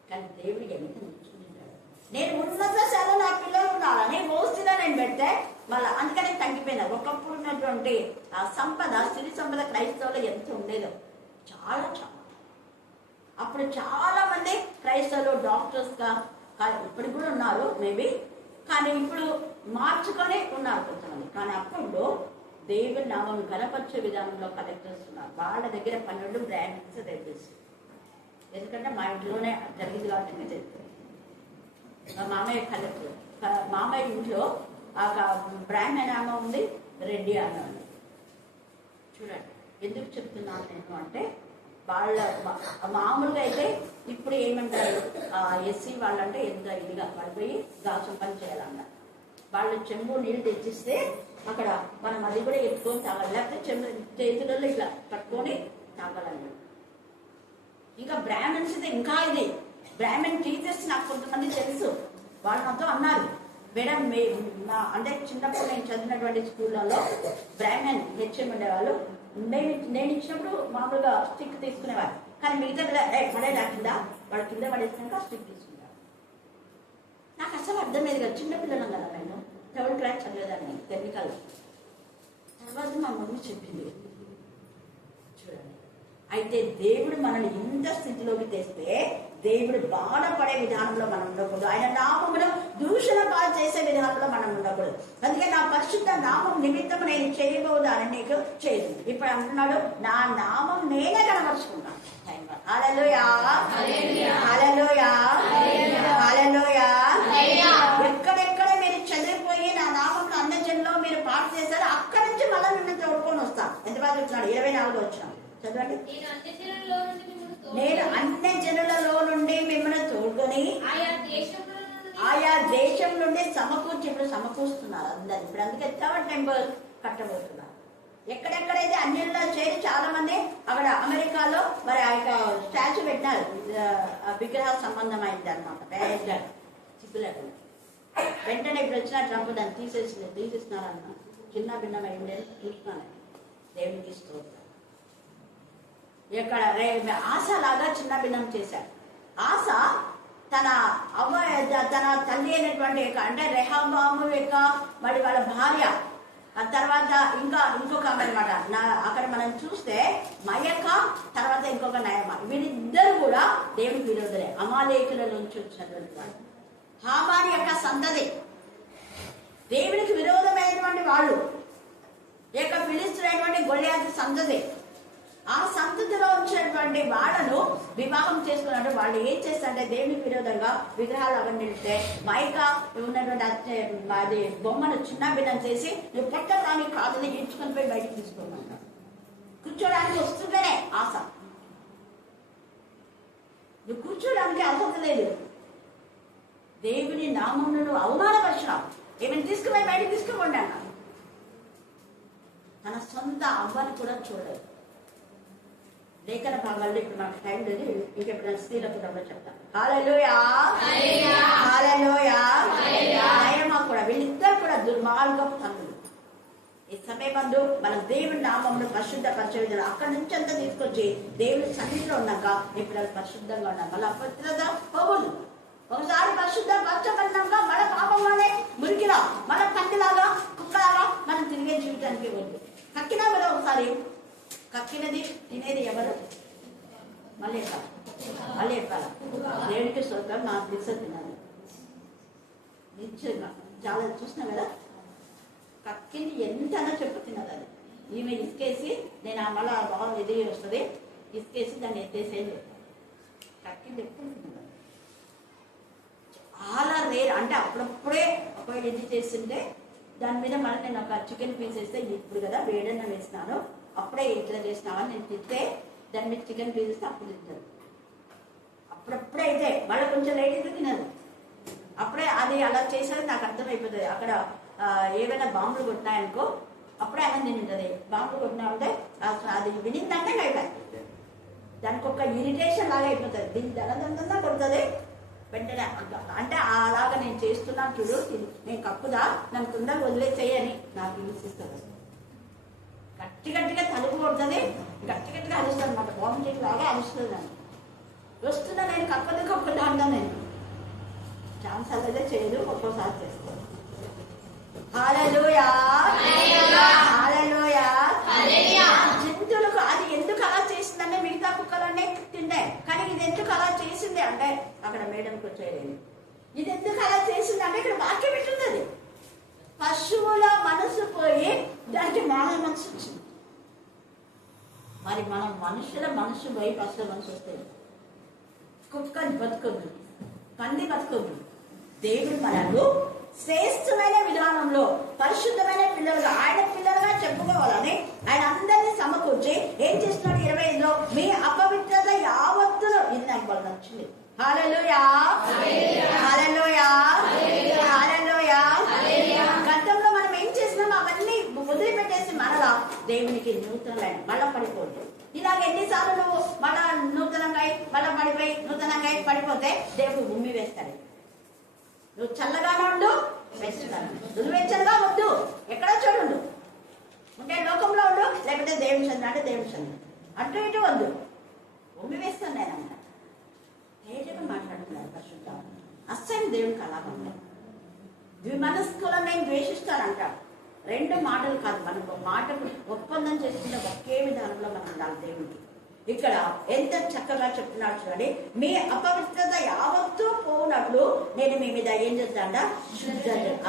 కానీ దేవుడు ఎంత నిల్చుంటాడు. నేను ఉన్నత శాలలో నా పిల్లలు ఉండాలని ఓసీలో నేను పెడితే మళ్ళీ అందుకనే తగ్గిపోయినా. ఒకప్పుడు ఉన్నటువంటి ఆ సంపద సిరి సంపద క్రైస్తవులో ఎంత ఉండేదో చాలా చాలా. అప్పుడు చాలా మంది క్రైస్తవులు డాక్టర్స్గా ఇప్పటికి కూడా ఉన్నారు మేబీ, కానీ ఇప్పుడు మార్చుకొని ఉన్నారు కొంతమంది. కానీ అప్పుడు దేవుని నామం కనపరిచే విధానంలో కలెక్టర్స్ ఉన్నారు. వాళ్ళ దగ్గర 12 బ్రాంచెస్ రేపేసి, ఎందుకంటే మా ఇంట్లోనే జరిగింది కాబట్టి మీకు తెలుస్తుంది. మా మామయ్య కలెక్టర్, మామయ్య ఇంట్లో ఆ బ్రాహ్మణ నామం ఉంది, రెడ్డి అన్న ఉంది. చూడండి ఎందుకు చెప్తున్నాను నేను అంటే, వాళ్ళ మామూలుగా అయితే ఇప్పుడు ఏమంటారు ఎస్సీ వాళ్ళంటే ఎంత ఇదిగా పడిపోయి దాసం పని చేయాలన్న. వాళ్ళు చెంబు నీళ్ళు తెచ్చిస్తే అక్కడ మనం అది కూడా ఎత్తుకొని తాగాలి, లేకపోతే చెంబు చేతులలో ఇట్లా పట్టుకొని తాగాలన్నాడు. ఇంకా బ్రాహ్మణ్స్ అయితే ఇంకా ఇది. బ్రాహ్మణ్ టీచర్స్ నాకు కొంతమంది తెలుసు, వాళ్ళు నాతో అన్నారు, మేడం అంటే చిన్నప్పుడు నేను చదివినటువంటి స్కూళ్ళలో బ్రాహ్మణ్ హెచ్ఎం ఉండేవాళ్ళు. నేను ఇచ్చినప్పుడు మామూలుగా స్టిక్ తీసుకునేవారు, కానీ మిగతా పడేలా కింద వాడు కింద పడేసినాక స్టిక్ తీసుకునేవారు. నాకు అసలు అర్థమయ్యేది కదా, చిన్నపిల్లలం కదా, నేను 7th క్లాస్ చదివేదాన్ని టెక్నికల్. తర్వాత మా మమ్మీ చెప్పింది, చూడండి అయితే దేవుడు మనల్ని ఇంత స్థితిలోకి తెస్తే దేవుడు బాధపడే విధానంలో మనం ఉండకూడదు. ఆయన నామమును దూషణ పాలు చేసే విధానంలో మనం ఉండకూడదు. అందుకే నా పరిశుద్ధ నామం నిమిత్తం నేను చేయబోదాన్ని నీకు చేయదు. ఇప్పుడు అంటున్నాడు, నా నామం నేనే కనపరుచుకున్నాను. హల్లెలూయా, హల్లెలూయా, హల్లెలూయా. ఎక్కడెక్కడ మీరు చదివిపోయి నా నామం అన్ని జన్లో మీరు పాట చేశారు, అక్కడి నుంచి మళ్ళీ నిన్ను తోడుకొని వస్తాను. ఎంత బాగా చెప్తున్నాడు, 24 వచ్చినాడు చదవండి. నేను అన్ని జనులలో నుండి మిమ్మల్ని తోడుకొని ఆయా దేశం నుండి సమకూర్చి, ఇప్పుడు సమకూరుస్తున్నారు అందరు. ఇప్పుడు అందుకే టవర్ టెంపుల్ కట్టబోతున్నారు. ఎక్కడెక్కడైతే అన్నిల్లో చేరి చాలా మంది అక్కడ అమెరికాలో మరి ఆ యొక్క స్టాచ్యూ పెట్టినారు, విగ్రహ సంబంధమైంది అనమాట. పెద్ద చిక్కులకు వెంటనే ఇప్పుడు వచ్చిన ట్రంప్ దాన్ని తీసేస్తున్నారు అన్న. చిన్న భిన్నమైంది చూస్తున్నాను. దేవునికి స్తోత్రం. ఇక్కడ ఆశలాగా చిన్న భిన్నం చేశాడు. ఆశ తన తన తల్లి అయినటువంటి అంటే రెహబాము యొక్క మరి వాళ్ళ భార్య, ఆ తర్వాత ఇంకొక అనమాట. అక్కడ మనం చూస్తే మయక, తర్వాత ఇంకొక నయమ, వీళ్ళిద్దరు కూడా దేవునికి విరోధులే. అమాలేకుల నుంచి వచ్చినటువంటి వాళ్ళు, హామాని యొక్క సంతతి, దేవునికి విరోధమైనటువంటి వాళ్ళు. యొక్క ఫిలిష్తుడైనటువంటి గొల్యాతు సంతతి. ఆ సంతతిలో వచ్చినటువంటి వాళ్ళను వివాహం చేసుకున్నట్టు వాళ్ళు ఏం చేస్తారంటే దేవునికి విరోధంగా విగ్రహాలు అవన్నీ నిలిస్తే మైక ఉన్నటువంటి అది బొమ్మను చిన్న భిన్నం చేసి నువ్వు పట్టడానికి కాదని ఈడ్చుకొని పోయి బయటకు తీసుకోమంటారు. కూర్చోడానికి వస్తుంటేనే ఆశ, నువ్వు కూర్చోడానికి అర్హత లేదు. దేవుని నామమును నువ్వు అవమానపరిచినావు, ఏమైనా తీసుకుపోయి బయటకు తీసుకోమండి అన్నాను. తన సొంత అవ్వని కూడా చూడలేదు. లేఖన భాగాల్లో ఇప్పుడు మనకు టైం లేదు, ఇంకెప్పుడైనా స్త్రీలకు కూడా చెప్తాను. హల్లెలూయా, హల్లెలూయా. ఆయనమా కూడా వీళ్ళిద్దరు కూడా దుర్మార్గపు తండ్రులు. ఈ సమయమందు మన దేవుడి నామమును పరిశుద్ధపరిచే విధానం అక్కడి నుంచి అంతా తీసుకొచ్చి దేవుడి సన్నిధిలో ఉన్నాక ఇప్పుడు అది పరిశుద్ధంగా ఉన్నాం. మళ్ళీ అపవిత్రత పోవులు. ఒకసారి పరిశుద్ధ పరచబడినాక మన పాపంలోనే మురికిలా మన పందిలాగా కుక్కలాగా మనం తిరిగే జీవితానికి వద్దు. కక్కినా కదా ఒకసారి, కక్కినది తినేది ఎవరు? మళ్ళీ చెప్పాలి. దేవుడికి స్తోత్రం. నాకు దిశ తినాలి నిశ్చయంగా. చాలా చూసినా కదా, కక్కింది ఎంతనా చెప్పు తిన్నది. అది ఈమె ఇసుకేసి నేను మళ్ళా బాగా ఇది వస్తుంది, ఇసుకేసి దాన్ని ఎత్తేసేది. కక్కింది ఎప్పుడు తిన్నది చాలా రేర్. అంటే అప్పుడప్పుడే ఒకవేళ ఇది చేస్తుంటే దాని మీద మళ్ళీ నేను ఒక చికెన్ పీస్ వేస్తే, ఇప్పుడు కదా వేడన్న వేసినాను, అప్పుడే ఇట్లా చేసినావని నేను తింటే దాని మీద చికెన్ పీస్ వేస్తే అప్పుడు తింటాను. అప్పుడప్పుడే అయితే మళ్ళీ కొంచెం లేట్ అయితే తినదు. అప్పుడే అది అలా చేసేది నాకు అర్థమైపోతుంది. అక్కడ ఏవైనా బాంబులు కొట్టినాయనుకో అప్పుడే అన్నం తింటుంది. బాంబులు కొట్టినా ఉంటే అది వినిందంటే అయిపోయింది. దానికి ఒక ఇరిటేషన్ లాగా అయిపోతుంది. దీన్ని దందా కొడుతుంది వెంటనే. అంటే అలాగా నేను చేస్తున్నాను చూడు, నేను కప్పుదా, నన్ను తొందరగా వదిలేసేయని నాకు హింసిస్తుంది. గట్టిగా తలుపు కొడుతుంది, గట్టిగా అరుస్తుంది అనమాట. వామిటింగ్ లాగా అరుస్తుంది. నన్ను వస్తున్నా, నేను కప్పదా అంటా. నేను ఛాన్స్ అయితే చేయదు, ఒక్కోసారి చేస్తాను. హల్లెలూయా, హల్లెలూయా. జంతువులకు అది ఎందుకు అలా చేసిందంటే మిగతా కుక్కలన్నీ తింటాయి, కానీ ఇది ఎందుకు అలా చేసింది అంటే అక్కడ మేడంకి వచ్చేది. ఇది ఎందుకు అలా చేసింది అంటే ఇక్కడ వాక్యం పెట్టున్నది. పశువుల మనసు పోయి దానికి మానవ మనసు వచ్చింది. మరి మనం మనుషుల మనసు పోయి పశువుల మనసు వస్తే కుక్కని బతుకొద్దు, పంది బతుకొద్దు. దేవుడు మనకు శ్రేష్టమైన విధానంలో పరిశుద్ధమైన పిల్లలుగా, ఆయన పిల్లలుగా చెప్పుకోవాలని ఆయన అందరినీ సమకూర్చి ఏం చేస్తున్నాడు? 25లో మీ అపవిత్రత యావత్తులో, ఇది నాకు బాగా నచ్చింది. హల్లెలూయా, హల్లెలూయా, హల్లెలూయా. గతంలో మనం ఏం చేసినాం అవన్నీ వదిలిపెట్టేసి మరలా దేవునికి నూతనమైన మళ్ళా పడిపోతుంది. ఇలాగ ఎన్నిసార్లు నువ్వు మళ్ళా నూతనంగా పడిపోతే దేవుడు ఉమ్మి వేస్తాడు. నువ్వు చల్లగానే ఉండు, నువ్వెచ్చలుగా వద్దు, ఎక్కడో చూడు ఉంటే లోకంలో ఉండు, లేకపోతే దేవుని చంద్ర అంటే దేవుని చంద్ర అటు ఇటు వద్దు. ఉమ్మి వేస్తాను నేను అన్న తేజగా మాట్లాడుతున్నాను. పరిశుద్ధ అస్సలు దేవునికి అలాగా ఉంటాయి. ద్విమనస్కులను నేను ద్వేషిస్తానంటాడు. 2 మాటలు కాదు, మనం ఒక మాటకు ఒప్పందం చేసుకుంటే ఒకే విధానంలో మనం ఉండాలి దేవుడికి. ఇక్కడ ఎంత చక్కగా చెప్తున్నాడు చూడండి. మీ అపవిత్రత యావత్తూ పోనట్లు నేను మీ మీద ఏం చేస్తాడా?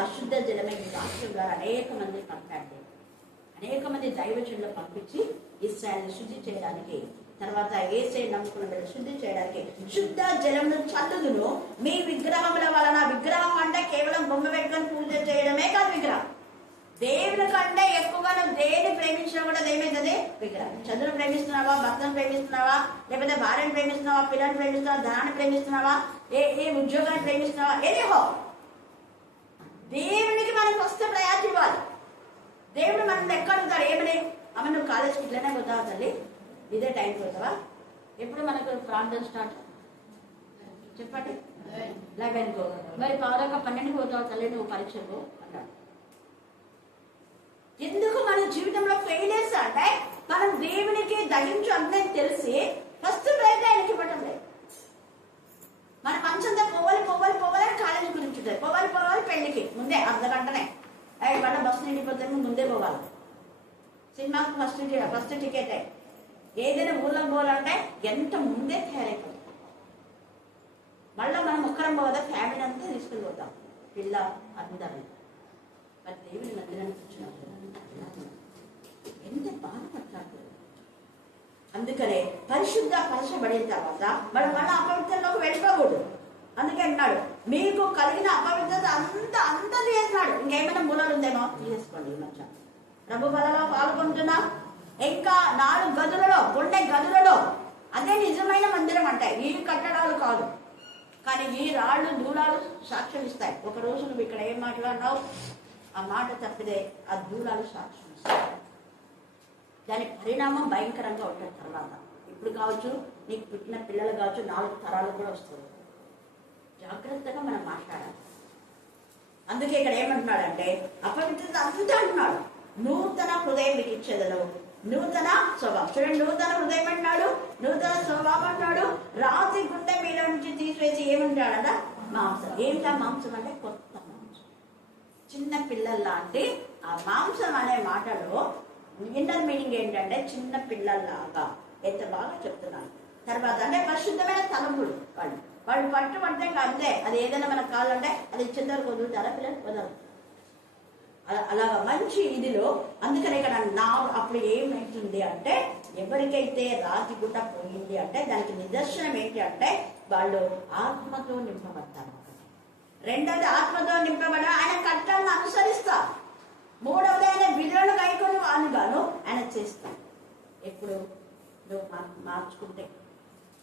అశుద్ధ జలమే మీ వాక్యం ద్వారా అనేక మంది పంపాడు. అనేక మంది దైవజనులు పంపించి ఇశ్రాయేలును శుద్ధి చేయడానికి, తర్వాత యేసయ్య నమ్ముకున్న మీద శుద్ధి చేయడానికి శుద్ధ జలమును చల్లుదును మీ విగ్రహముల వలన. విగ్రహం అంటే కేవలం బొమ్మ పెట్టుకొని పూజ చేయడమే కాదు. విగ్రహం దేవుని కంటే ఎక్కువగా నువ్వు దేని ప్రేమించినా కూడా ఏమైతుంది? విగ్రహం. చదువును ప్రేమిస్తున్నావా, భర్తను ప్రేమిస్తున్నావా, లేకపోతే భార్యను ప్రేమిస్తున్నావా, పిల్లల్ని ప్రేమిస్తున్నావా, ధనాన్ని ప్రేమిస్తున్నావా, ఏ ఉద్యోగాన్ని ప్రేమిస్తున్నావా, ఏదేహో దేవునికి మనం ఫస్ట్ ప్రయారిటీ ఇవ్వాలి. దేవుడు మనం ఎక్కడుంటాడు? ఏమని అమ్మ నువ్వు కాలేజ్కి ఇట్లనే పోతావా తల్లి, ఇదే టైంకి పోతావా? ఎప్పుడు మనకు ప్రార్థన స్టార్ట్ చెప్పండి? 11 మరి 12కి పోతావా తల్లి నువ్వు పరీక్షకు అన్నాడు. ఎందుకు మన జీవితంలో ఫెయిలియర్స్ అంటే మనం దేవునికి దయించు అంటే తెలిసి ఫస్ట్ ప్రయత్నం ఆయనకి ఇవ్వటం లేదు. మన మంచంతా పోవాలి కాలేజీ గురించి ఉంటుంది, పోవాలి పెళ్లికి ముందే అర్ధగంటనే వాళ్ళ బస్సు నిండిపోతే ముందే పోవాలి. సినిమాకి ఫస్ట్ టికెటే. ఏదైనా ఊళ్ళకి పోవాలంటే ఎంత ముందే తయారైపోతుంది. మళ్ళీ మనం ఒక్కరం పోదా ఫ్యామిలీ అంతా తీసుకుని పోతాం, పిల్ల అందరం. మరి దేవుని మందిరానికి వచ్చినప్పుడు ఎంత బాధపడతాడు. అందుకనే పరిశుద్ధపరచబడిన తర్వాత మనం మళ్ళీ అపవిత్రలోకి వెళ్ళిపోకూడదు. అందుకే అంటున్నాడు మీకు కలిగిన అపవిత్రత అంతా తీసేస్తున్నాడు. ఇంకేమైనా మూలాలు ఉందేమో తీసేసుకోండి. ఈ మధ్య ప్రభు బలలో పాల్గొంటున్నా ఇంకా 4 గదులలో ఉండే గదులలో అదే నిజమైన మందిరం అంటే ఈ కట్టడాలు కాదు, కానీ ఈ రాళ్ళు దూలాలు సాక్ష్యం ఇస్తాయి. ఒక రోజు నువ్వు ఇక్కడ ఏం మాట్లాడినావు, ఆ మాట తప్పితే ఆ దూలాలు సాక్ష్యం ఇస్తాయి. దాని పరిణామం భయంకరంగా ఉంటుంది. తర్వాత ఇప్పుడు కావచ్చు, నీకు పుట్టిన పిల్లలు కావచ్చు, 4 తరాలు కూడా వస్తుంది. జాగ్రత్తగా మనం మాట్లాడాలి. అందుకే ఇక్కడ ఏమంటున్నాడంటే అపవిత్రత అంతా అంటున్నాడు. నూతన హృదయం మీకు ఇచ్చేదను, నూతన స్వభావం. చూడండి, నూతన హృదయం అంటున్నాడు, నూతన స్వభావం అంటున్నాడు. రాతి గుండె మీద నుంచి తీసివేసి ఏమంటాడదా? మాంసం. ఏంటా మాంసం అంటే? కొత్త మాంసం. చిన్న పిల్లల్లాంటి ఆ మాంసం అనే మాటలో ఇన్నర్ మీనింగ్ ఏంటంటే చిన్న పిల్లల్లాగా. ఎంత బాగా చెప్తున్నాను. తర్వాత అంటే పరిశుద్ధమైన తలంపులు. వాళ్ళు పట్టుబడితే అంతే, అది ఏదైనా మనకు కావాలంటే అది ఇచ్చిన వరకు వదులుతారా పిల్లలు? వదలరు. అలాగా మంచి ఇదిలో. అందుకని ఇక్కడ అప్పుడు ఏమైతుంది అంటే ఎవరికైతే రాతి గుట్ట పోయింది అంటే దానికి నిదర్శనం ఏంటి అంటే వాళ్ళు ఆత్మతో నింపబడతారు. రెండవది ఆత్మతో నింపబడ ఆయన కట్టలను అనుసరిస్తారు. మూడవది ఆయన విలువను కైకొని వాళ్ళుగాను ఆయన చేస్తారు. ఎప్పుడు నువ్వు మార్చుకుంటే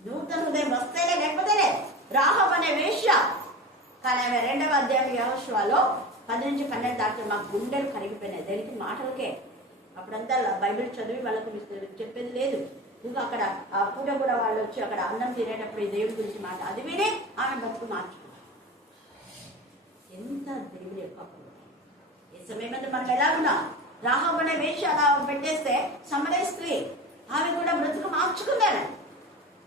నూతన హృదయం వస్తేనే, లేకపోతేనే. రాహబ్ అనే వేశ్య, కానీ ఆమె 2వ అధ్యాయం యెహోషువలో 10-12 దాకా మా గుండెలు కరిగిపోయినాయి. దానికి మాటలకే. అప్పుడంతా బైబిల్ చదివి వాళ్ళకు చెప్పేది లేదు. ఇంకా అక్కడ ఆ పూట కూడా వాళ్ళు వచ్చి అక్కడ అన్నం తినేటప్పుడు ఈ దేవుడి గురించి మాట అది విని ఆమె బతుకు మార్చుకుంటారు. ఎంత దేవుడి యొక్క ఈ సమయం మనం ఎలా ఉన్నాం? రాహాబు అనే వేష అలా పెట్టేస్తే సమరయ స్త్రీ ఆమె కూడా బ్రతుకు మార్చుకున్నాడు.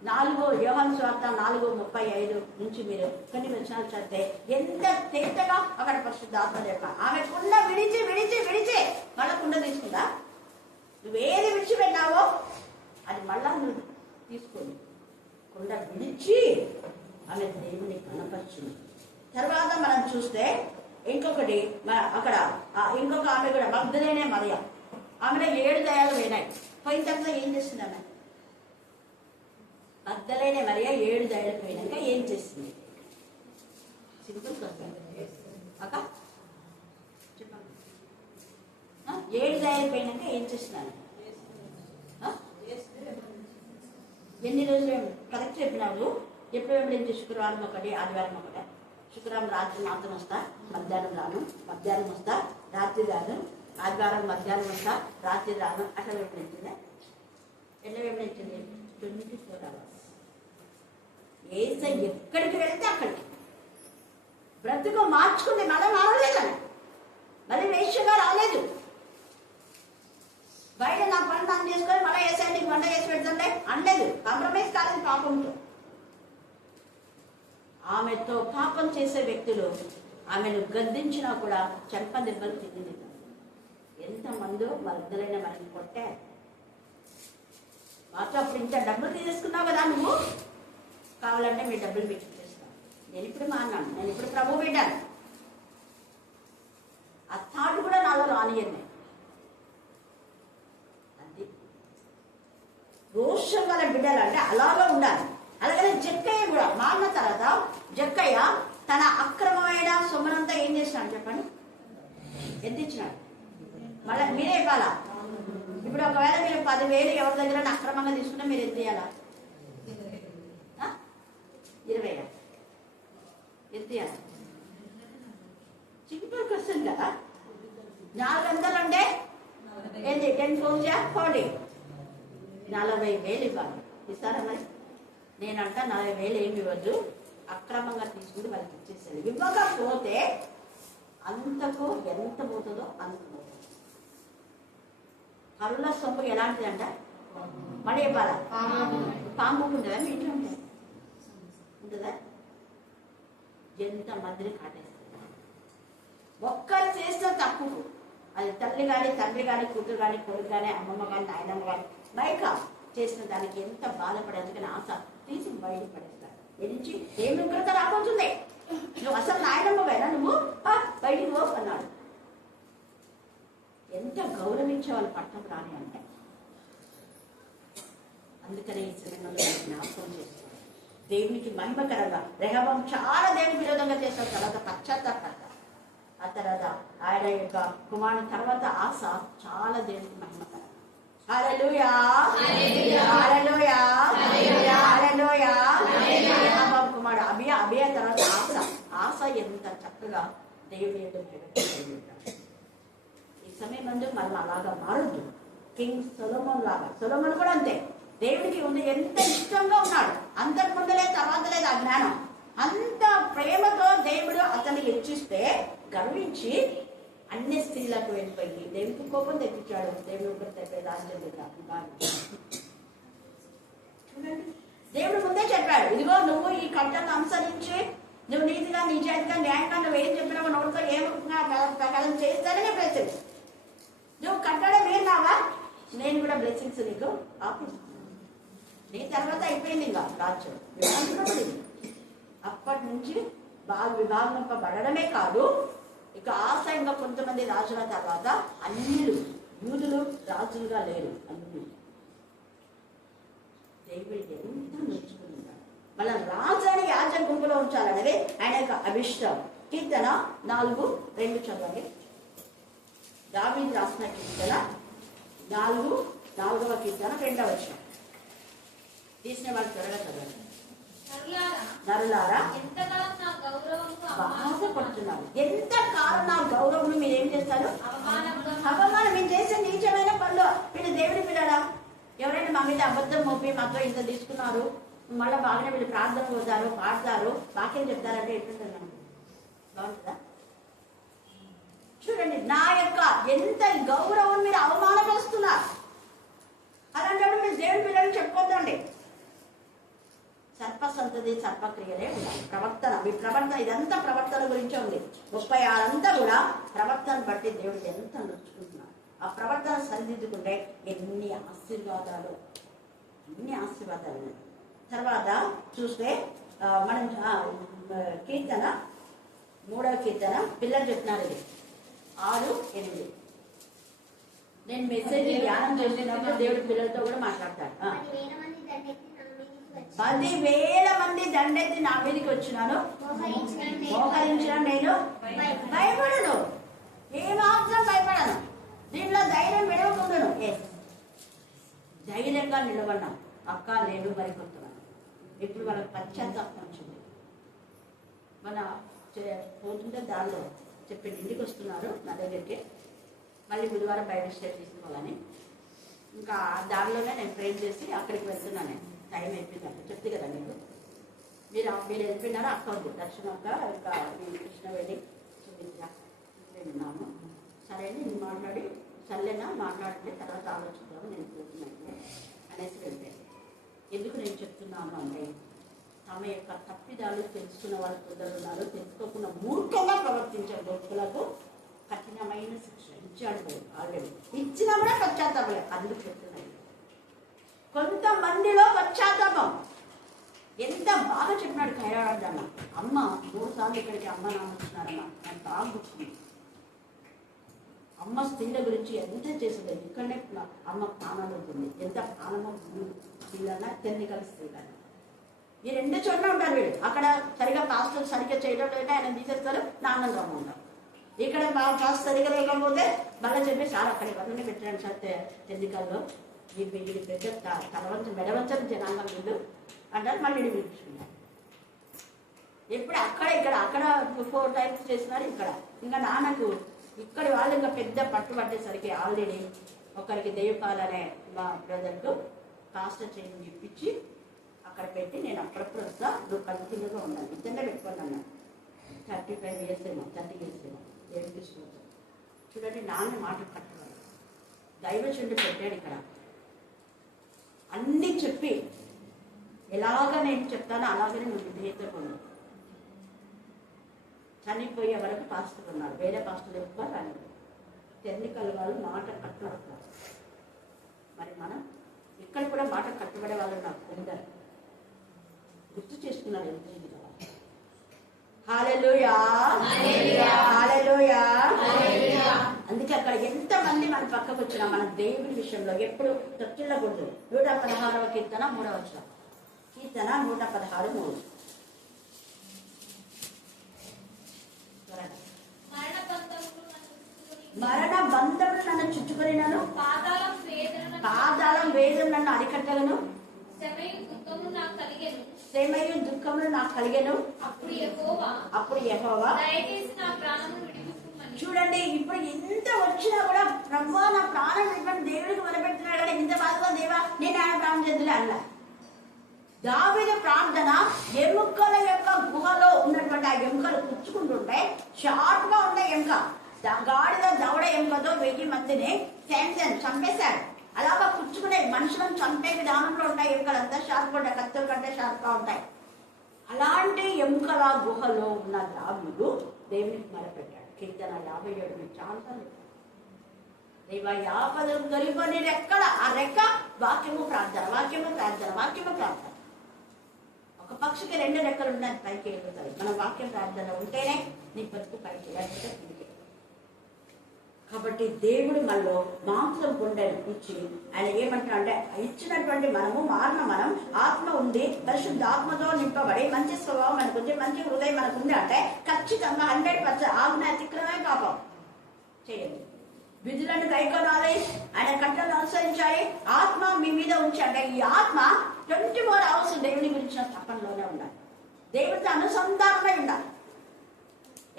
4 యోహాను సువార్త 4:35 నుంచి మీరు కొన్ని వచనాలు చదివితే ఎంత తేటగా అక్కడ పరిశుద్ధాత్మ యొక్క ఆమె కుండ విడిచి విడిచి విడిచి మళ్ళా కుండ తీసుకుందా? నువ్వేది విడిచిపెట్టావో అది మళ్ళా నువ్వు తీసుకుంది. కుండ విడిచి ఆమె దేవుని కనపరిచింది. తర్వాత మనం చూస్తే ఇంకొకటి అక్కడ ఇంకొక ఆమె కూడా మగ్దలేనే మరియ, ఆమెలో 7 దయ్యాలు పోయినాయి. పోయిన తర్వాత ఏం చేస్తుంది ఆమె? మగ్దలేనే మరియ 7 దయ్యాలు పోయినాక ఏం చేస్తుంది? సింపుల్ క్వశ్చన్ అక్క చెప్పండి. 7 దయ్యాలు పోయినాక ఏం చేస్తున్నాను? ఎన్ని రోజులు కరెక్ట్ చెప్పినావు? ఎప్పుడు వెంబడించి శుక్రవారం ఒకటి, ఆదివారం ఒకటి. శుక్రవారం రాత్రి మాత్రం వస్తా, మధ్యాహ్నం రాను, మధ్యాహ్నం వస్తా, రాత్రి రాను, ఆదివారం మధ్యాహ్నం వస్తా, రాత్రి రాను. అట్లా వెంబడించిందే. ఎట్లా వెంబడించింది? 24 hours. ఏసై ఎక్కడికి వెళ్తే అక్కడికి బ్రతుకు మార్చుకుంది. మళ్ళీ మారలేదని మళ్ళీ వేష్యగా రాలేదు. బయట నా పని తాను చేసుకొని మళ్ళీ ఏసై నీకు వంట చేసి పెడుతుండే అనలేదు. కాంప్రమైజ్ కాలేదు పాపంతో. ఆమెతో పాపం చేసే వ్యక్తులు ఆమెను గద్దించినా కూడా చెంప దెబ్బలు తింది. ఎంతమందో మగ్దలేనే మనకి కొట్టే మాతో అప్పుడు ఇంత డబ్బులు తీసేసుకున్నావు కదా, నువ్వు కావాలంటే మీ డబ్బులు మీకు ఇచ్చేస్తాను. నేను ఇప్పుడు మాన్నాను, నేను ఇప్పుడు ప్రభు బిడ్డాను. ఆ థాట్ కూడా నాలో రానియండి. అది రోషం గల బిడ్డలు అంటే అలాగా ఉండాలి. అలాగే జక్కయ్య కూడా మారిన తర్వాత జక్కయ్య తన అక్రమమైన సొమ్మునంతా ఏం చేసినాడు చెప్పండి? ఎంత ఇచ్చినాడు? మళ్ళీ మీరే ఇవ్వాలా? ఇప్పుడు ఒకవేళ మీరు 10,000 ఎవరి దగ్గర అక్రమంగా తీసుకుంటే మీరు ఎంత ఇవ్వాలా? 20 ఎంత ఇవ్వాలి? సింపుల్ క్వశ్చన్ కదా. 400 అంటే ఏంటి? 10 4 40, 40,000 ఇవ్వాలి. ఇస్తారా మరి? నేనంట 40,000 ఏమి ఇవ్వద్దు, అక్రమంగా తీసుకుని వాళ్ళకి ఇచ్చేసాను. ఇవ్వకపోతే అంతకు ఎంత పోతుందో అంత పోతుంది. కరుణ సొమ్ము ఎలాంటిదంట? మళ్ళీ ఇవ్వాలా? పాము ఉంటుందా? మీ ఇంట్లో ఉంటుంది ఉంటుందా? ఎంతమందిని కాటేస్తుంది. ఒక్కరు చేస్తే తప్పు, అది తల్లి కానీ తండ్రి కానీ కూతురు కానీ కొడుకు కానీ అమ్మమ్మ కానీ నాయనమ్మ కానీ బయట చేసిన దానికి ఎంత బాధపడేందుకని ఆశ తీసి బయట పడేస్తాడు. ఎనించి ఏం ఉగ్రత రాబోతుంది? నువ్వు అసలు నాయనమ్మవేనా? నువ్వు బయటికి పో అన్నాడు. ఎంత గౌరవించే వాళ్ళు పట్టం రాని అంటే అందుకనే ఈ సమయంలో జ్ఞాపకం చేస్తారు. దేవునికి మహిమకరంగా రెహబాం చాలా దేవుని విరోధంగా చేసిన తర్వాత పశ్చాత్తాపడతారు. ఆ తర్వాత ఆయన యొక్క కుమారుని తర్వాత ఆశ చాలా దేవునికి మహిమకరంగా. హల్లెలూయా హల్లెలూయా హల్లెలూయా. రెహబాం కుమారుడు అబియా తర్వాత ఆశ ఎంత చక్కగా దేవుని యొక్క ఈ సమయం ముందు మనం అలాగా మారద్దు. కింగ్ సొలొమోన్ లాగా. సొలొమోన్ కూడా అంతే, దేవుడికి ఉంది ఎంత ఇష్టంగా ఉన్నాడు. అంతకు ముందు లేదు, తర్వాత లేదు ఆ జ్ఞానం. అంత ప్రేమతో దేవుడు అతన్ని హెచ్చిస్తే గర్వించి అన్ని స్త్రీలకు వెళ్ళిపోయి దేవుడికి కోపం తెప్పించాడు. దేవుడు ఒకటి తెప్పేది ఆశ్చర్యంగా చూడండి. దేవుడు ముందే చెప్పాడు, ఇదిగో నువ్వు ఈ కట్టను అనుసరించి నువ్వు నీతిగా నిజాయితీగా న్యాయంగా నువ్వు ఏం చెప్పినావో నోటితో ఏం చేస్తానని బ్లెస్సింగ్స్. నువ్వు కట్టడం ఏనావా, నేను కూడా బ్లెస్సింగ్స్ నీకు ఆపిస్తాను. నీ తర్వాత అయిపోయింది ఇంకా రాజ్యం విభాగింపబడింది. అప్పటి నుంచి విభాగింపబడమే కాదు, ఇక ఆశయంగా కొంతమంది రాజుల తర్వాత అన్యులు యూదులు రాజులుగా లేరు. అన్యులు దేవుడు ఎంత నేర్చుకుని ఉంటాడు. మళ్ళీ రాజు అని యాజ గుంపులో ఉంచాలనేది ఆయన యొక్క అభిష్టం. కీర్తన 4:2 చదవండి. దావీదు రాసిన కీర్తన 4వ కీర్తన 2వ వచనం. తీసిన వాళ్ళు త్వరగా చదవండి. నరులారా బాధపడుతున్నారు. ఎంత కాలం నా గౌరవం మీరు ఏం చేస్తారు? అవమానం. మీరు చేసే నీచమైన పనులు. వీళ్ళు దేవుడి పిల్లడా? ఎవరైనా మా మీద అబద్ధం మోపి మాతో ఇంత తీసుకున్నారు, మళ్ళీ బాగానే వీళ్ళు ప్రార్థన పోతారు, పాడతారు, వాక్యం చెప్తారంటే ఎట్లుంటున్నాను బాగుంటుందా? చూడండి నా యొక్క ఎంత గౌరవం మీరు అవమానపరుస్తున్నారు. అలాంటి మీరు దేవుడి పిల్లలు చెప్పుకోద్దండి. సర్ప సంతతి సర్పక్రియలే ఉండాలి. ప్రవర్తన, మీ ప్రవర్తన, ఇదంతా ప్రవర్తన గురించే ఉంది. 36 అంతా కూడా ప్రవర్తన బట్టి దేవుడికి ఎంత నొచ్చుకుంటున్నారు. ఆ ప్రవర్తన సరిదిద్దుకుంటే ఎన్ని ఆశీర్వాదాలు తర్వాత చూస్తే మనం కీర్తన 3వ కీర్తన పిల్లలు చెప్తున్నారు, ఇది 6, 8. నేను మెసేజ్ ధ్యానం చేసినప్పుడు దేవుడి పిల్లలతో కూడా మాట్లాడతాడు. 10,000 మంది దండెత్తి నా మీదకి వచ్చినాను, మోకరించిన నేను భయపడను, ఏమాత్రం భయపడను. దీంట్లో ధైర్యం విడవకుండాను. ధైర్యంగా నిలబడినాం. అక్క నేను భయపడుతున్నాను. ఇప్పుడు వాళ్ళకి పశ్చాత్తాపం వచ్చింది. మన పోతుంటే దారిలో చెప్పి ఇంటికి వస్తున్నారు నా దగ్గరికి, మళ్ళీ బుధవారం బైబిల్ స్టడీ తీసుకోవాలని. ఇంకా దారిలోనే నేను ప్రేర్ చేసి అక్కడికి వెళ్తున్నాను. టైం అయిపోయిందంట, చెప్తే కదా మీకు. మీరు వెళ్ళిపోయినారా? అక్క ఉంది, దర్శనం అక్క, ఇంకా కృష్ణవేణి, సుమిత్ర విన్నాము. సరే నేను మాట్లాడి, సర్లేనా మాట్లాడితే తర్వాత ఆలోచిద్దాము, నేను పోతున్నాను అనేసి వెళ్ళాను. ఎందుకు నేను చెప్తున్నాను అంటే, తమ యొక్క తప్పిదాలు తెలుసుకున్న వాళ్ళు కొందరు ఉన్నారు, తెలుసుకోకుండా మూర్ఖంగా ప్రవర్తించే భక్తులకు కఠినమైన శిక్ష ఇచ్చాడు. ఆల్రెడీ ఇచ్చినా కూడా పశ్చాత్తాపం. అందుకు చెప్తున్నాను, కొంతమందిలో పశ్చాత్తాపం. ఎంత బాగా చెప్పినాడు ఖైరాడన్న. అమ్మ 3 సార్లు ఇక్కడికి అమ్మ నాన్న వచ్చినారన్న, నాకు బాగా గుర్తుంది. అమ్మ స్త్రీల గురించి ఎంత చేసింది. ఇక్కడనే అమ్మ ప్రాణం ఉంటుంది. ఎంత ప్రాణమో స్త్రీలన్నా, టెక్నికల్ స్త్రీలన్నా. ఈ 2 చోట్ల ఉంటారు వీళ్ళు. అక్కడ సరిగా పాస్టర్ సరిగ్గా చేయడం లేదంటే ఆయన తీసేస్తారు, నాన్నలు రమ్మంటారు. ఇక్కడ పాస్ సరిగా లేకపోతే బాగా చెప్పి సార్ అక్కడ ఎవరిని పెట్టాను సార్ టెక్నికల్లో, ఈ పెద్ద తలవంచం మెడవంచని జనాంగం వీళ్ళు అంటారు. మళ్ళీ పిలుచుకుంటారు. ఎప్పుడు అక్కడ 4 టైమ్స్ చేసినారు. ఇక్కడ ఇంకా నాన్నకు ఇక్కడ వాళ్ళు ఇంకా పెద్ద పట్టుబట్టేసరికి ఆల్రెడీ ఒకరికి దేవపాలనే మా బ్రదర్కు పాస్టర్ చేంజ్ ఇప్పించి అక్కడ పెట్టి, నేను అప్పుడప్పుడు వస్తా, నువ్వు కంటిన్యూగా ఉన్నాను. ఇద్దరే పెట్టుకున్నాను. 35 years ఏమో, 30 years ఏమో దేవుడు తీసుకుంటాను. చూడండి, నాన్న మాట కట్టుకోవాలి. దైవచుండి పెట్టాడు ఇక్కడ. అన్నీ చెప్పి ఎలాగ నేను చెప్తానో అలాగనే నువ్వు విధేయత పొందు. చనిపోయే వరకు పాస్టర్ ఉన్నారు, వేరే పాస్టర్లు ఎక్కువ రాలేదు. టెక్నికల్ వాళ్ళు మాట కట్టుబడతారు. మరి మనం ఇక్కడ కూడా మాట కట్టుబడే వాళ్ళు నాకు కొందరు గుర్తు చేసుకున్నారు. ఎంత ఇది కదా. హల్లెలూయా, హల్లెలూయా. అందుకే అక్కడ ఎంతమంది మన పక్కకు వచ్చినా మన దేవుని విషయంలో ఎప్పుడు తొట్టిల్లకూడదు. 116వ కీర్తన 3వ వచనం. కీర్తన 116:3. మరణ బంధములు నన్ను చుట్టుకొనినను, పాతాళం వేదన నన్ను అరికట్టలను, శ్రమయు దుఃఖములు నాకు కలిగెను. అప్పుడు యెహోవా చూడండి, ఇప్పుడు ఎంత వచ్చినా కూడా ప్రభువా నా ప్రాణం ఇవ్వండి, దేవుడికి మొదలుపెడుతున్నాడు కదా, ఇంత బాధగా దేవా నేను ఆయన ప్రాణం చెందులే అన్న. దావీదు ప్రార్థన ఎముకల యొక్క గుహలో ఉన్నటువంటి ఆ ఎముకలు పుచ్చుకుంటుంటే షార్ప్ గా ఉండే ఎముక, గాడిద దవడ ఎముకతో 1000 మందిని చంపేశాడు. అలాగా పుచ్చుకునే మనుషులను చంపే విధానంలో ఉంటాయి ఎముకలంతా షార్ప్ ఉంటాయి, కత్తుల కంటే షార్ప్ గా ఉంటాయి. అలాంటి ఎముకల గుహలో ఉన్న దావీదు దేవునికి మొరపెట్టాడు. కీర్తన 57 మీకు చాలా దేవా యాపదం తొలిపని రెక్కల, ఆ రెక్క వాక్యము ప్రార్థన, వాక్యము ప్రార్థన, వాక్యము ప్రార్థన. ఒక పక్షికి 2 రెక్కలు ఉన్నాయి, పైకి ఎగురుతాయి. మన వాక్యం ప్రార్థన ఉంటేనే నీ బతుకు పైకి లేకపోతే కిందికి. కాబట్టి దేవుడు మనలో మాంసం పొందని ఇచ్చి ఆయన ఏమంటా అంటే, ఇచ్చినటువంటి మనము మారిన మనం ఆత్మ ఉంది, పరిశుద్ధ ఆత్మతో నింపబడి మంచి స్వభావం మనకు ఉంది, మంచి హృదయం మనకు ఉంది అంటే ఖచ్చితంగా 100% ఆజ్ఞ అతిక్రమే పాపం చేయండి. విధులను కైకొనాలి, ఆయన కట్టలను అనుసరించాలి, ఆత్మ మీ మీద ఉంచండి. ఈ ఆత్మ 24 hours దేవుని గురించిన తపనలోనే ఉండాలి, దేవుడితో అనుసంధానమై ఉండాలి.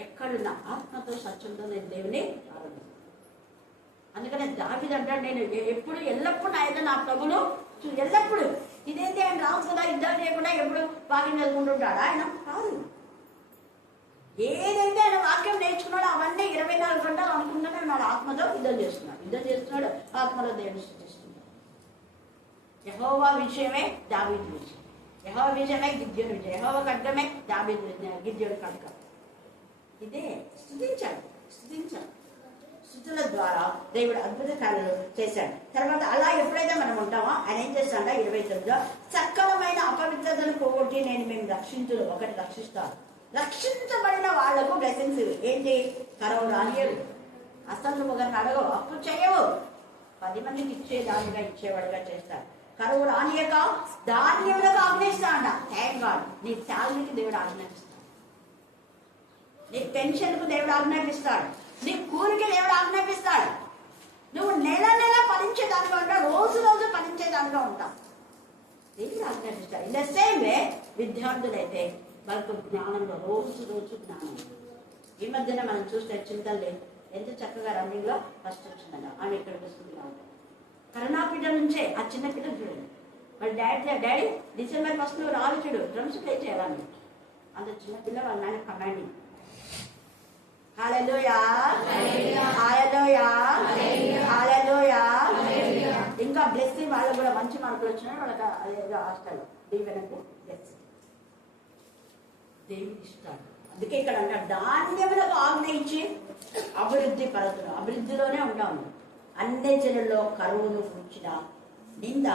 ఎక్కడున్న ఆత్మతో సత్యంతో నేను దేవుని ఆరాధిస్తాను. అందుకనే దావీదు అంటాడు, నేను ఎప్పుడు ఎల్లప్పుడు నా ప్రభును ఎల్లప్పుడు. ఇదేంటి ఆయన రాదు కదా, యుద్ధాలు చేయకుండా ఎప్పుడు వాక్యం చదువుకుంటుంటాడు ఆయన? కాదు. ఏదైతే ఆయన వాక్యం నేర్చుకున్నాడో అవన్నీ 24 గంటలు అనుకుంటూనే ఉన్నాడు. ఆత్మతో యుద్ధం చేస్తున్నాడు, ఆత్మలో దేవుని సృష్టిస్తున్నాడు. యెహోవా విషయమే దావీదు విషయం, యెహోవా విషయమే గిద్యోని విషయం, యెహోవా ఖడ్గమే దావీదు గిద్యోని ఖడ్గం. ఇదే స్తుతించాడు. స్తుతుల ద్వారా దేవుడు అద్భుత కార్యాలు చేశాడు. తర్వాత అలా ఎప్పుడైతే మనం ఉంటామో ఆయన ఏం చేస్తాడ 29లో, సకలమైన అపవిత్రతను పోగొట్టి నేను మేము రక్షిస్తాను. రక్షించబడిన వాళ్లకు బ్లెస్సింగ్స్ ఏంటి? కరవు రానియడు, అసలు ఒకరిని అడగవు, అప్పు చేయవు, 10 మందికి ఇచ్చేదానిగా ఇచ్చేవాడిగా చేస్తాడు. కరువు రానియక ధాన్యములకు ఆజ్ఞయిస్తాడ. Thank God. నీ శాలరీకి దేవుడు ఆజ్ఞాపిస్తాడు, నీ పెన్షన్కు దేవుడు ఆజ్ఞాపిస్తాడు, నీ కూలికి దేవుడు ఆజ్ఞాపిస్తాడు. నువ్వు నెల ఫలించేదానిగా ఉంటావు, రోజు ఫలించేదానిగా ఉంటావు. దేవుడు ఆజ్ఞాపిస్తాడు. ఇన్ ద సేమ్ వే విద్యార్థులైతే వాళ్ళకు జ్ఞానంలో రోజు జ్ఞానం. ఈ మధ్యన మనం చూస్తే చింతలు ఎంత చక్కగా రన్నింగ్లో ఫస్ట్ వచ్చిందన్న ఆమె ఇక్కడికి వస్తుంది కాబట్టి కరుణాపీఠ నుంచే ఆ చిన్న పిల్లలు చూడండి, వాళ్ళ డాడీ డిసెంబర్ 1 నువ్వు రావాలి చూడు, డ్రమ్స్ ప్లే చేయాలని. అంత చిన్న పిల్ల వాళ్ళ నాన్న కమాండింగ్. హల్లెలూయా, హల్లెలూయా, హల్లెలూయా. ఇంకా బ్లెస్సింగ్ వాళ్ళకు కూడా మంచి మార్కులు వచ్చినాయి. వాళ్ళకి అదేదో హాస్టల్లో దీవెనకు బ్లెస్సింగ్ దేవుడు ఇస్తాడు. అందుకే ఇక్కడ అంటాడు, ధాన్యములకు ఆజ్ఞయించి అభివృద్ధి పరతులు. అభివృద్ధిలోనే ఉంటాము. అన్ని జనుల్లో కరువును కూర్చిన నింద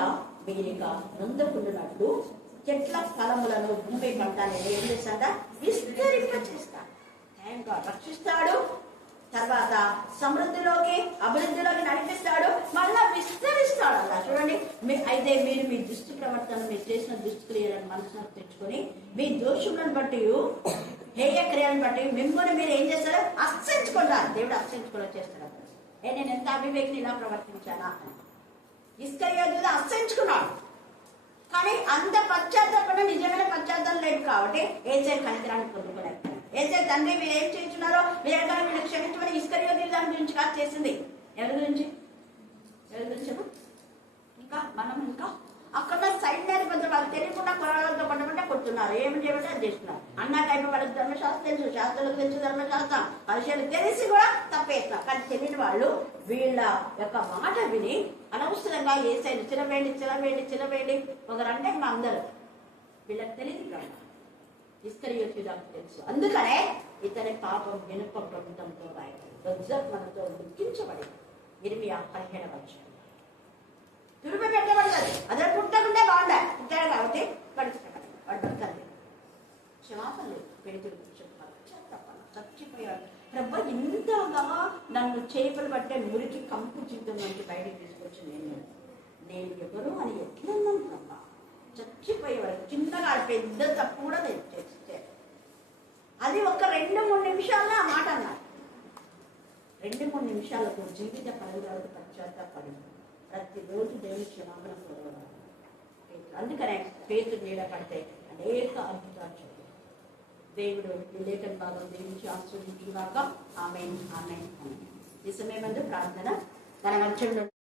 మీరిగా నొందకుండినట్లు చెట్ల ఫలములను భూమి పంట ఏం చేస్తాడ విస్తరింపచేస్తాడు. Thank God. రక్షిస్తాడు, తర్వాత సమృద్ధిలోకి అభివృద్ధిలోకి నడిపిస్తాడు, మళ్ళా విస్తరిస్తాడు. అలా చూడండి. అయితే మీరు మీ దుష్టు ప్రవర్తన, మీరు చేసిన దుష్క్రియలను మనసులో తెచ్చుకొని మీ దోషులను బట్టి హేయ క్రియలను బట్టి మిమ్మల్ని మీరు ఏం చేస్తారో అర్చించుకుంటారు. దేవుడు అర్చించుకోవడం చేస్తాడు. నేను ఎంత అవివేకిని ఇలా ప్రవర్తించానా? ఇస్కరియోతు అర్చించుకున్నాడు, కానీ అంత పశ్చాత్తాపం నిజమైన పశ్చాత్తాపం లేదు కాబట్టి ఏసే కనికరాన్ని పొందుకోలేకపోయాడు. ఏసే తండ్రి మీరు ఏం చేస్తున్నారో మీరు ఎక్కడ మీరు క్షమించమని ఇస్కరియోతు దాని గురించి కాదు చేసింది. ఎవరి గురించి ఇంకా అక్కడ సైన్యాధిపతి వాళ్ళు తెలియకుండా కొరాలతో పడమంటే కొడుతున్నారు. ఏమి చేయమంటే అది చేస్తున్నారు. అన్నాకైపు వాళ్ళకి ధర్మశాస్త్రం తెలుసు, శాస్త్రాలకు తెలుసు ధర్మశాస్త్రం, పరిచయాలు తెలిసి కూడా తప్పేస్తున్నారు. కానీ తెలియని వాళ్ళు వీళ్ళ యొక్క మాట విని అనవసరంగా ఏసైలు చిలవేండి ఒకరంటే మా అందరూ వీళ్ళకి తెలియదు కదా, ఇస్కరియోతు దానికి తెలుసు. అందుకనే ఇతని పాపం వెనుక ప్రభుత్వంతో మనతో దుఃఖించబడి 15 తుడిపి పెట్టబడలేదు. అదే పుట్టకుంటే బాగుండాలి, పుట్టాడు కాబట్టి వాడు బతకాలి. క్షమాపణలు పెడుతూ చచ్చిపోయాడు. ప్రభు ఇంతగా నన్ను చేపలు పట్టే మురికి కంపు జీవితం నుంచి బయటకు తీసుకొచ్చి నేను ఎవరు అని ఎట్లున్నాను ప్రభా? చచ్చిపోయేవాడు. చిన్నగా పెద్ద తప్పు కూడా నేను చేస్తే అది ఒక 2-3 నిమిషాల్లో ఆ మాట అన్నారు. 2-3 నిమిషాలకు జీవిత పరుగులకు పశ్చాత్తాపడి ప్రతిరోజు దేవుని క్షమాపణ కోరవాలి. అందుకనే పేతురు నీడ పడితే అనేక అద్భుతాలు చూడాలి. దేవుడు ఈ లేఖన భాగం దీవించి ఆశీర్వదించుగాక. ఆమేన్. ఈ సమయమందు ప్రార్థన మన మధ్యలో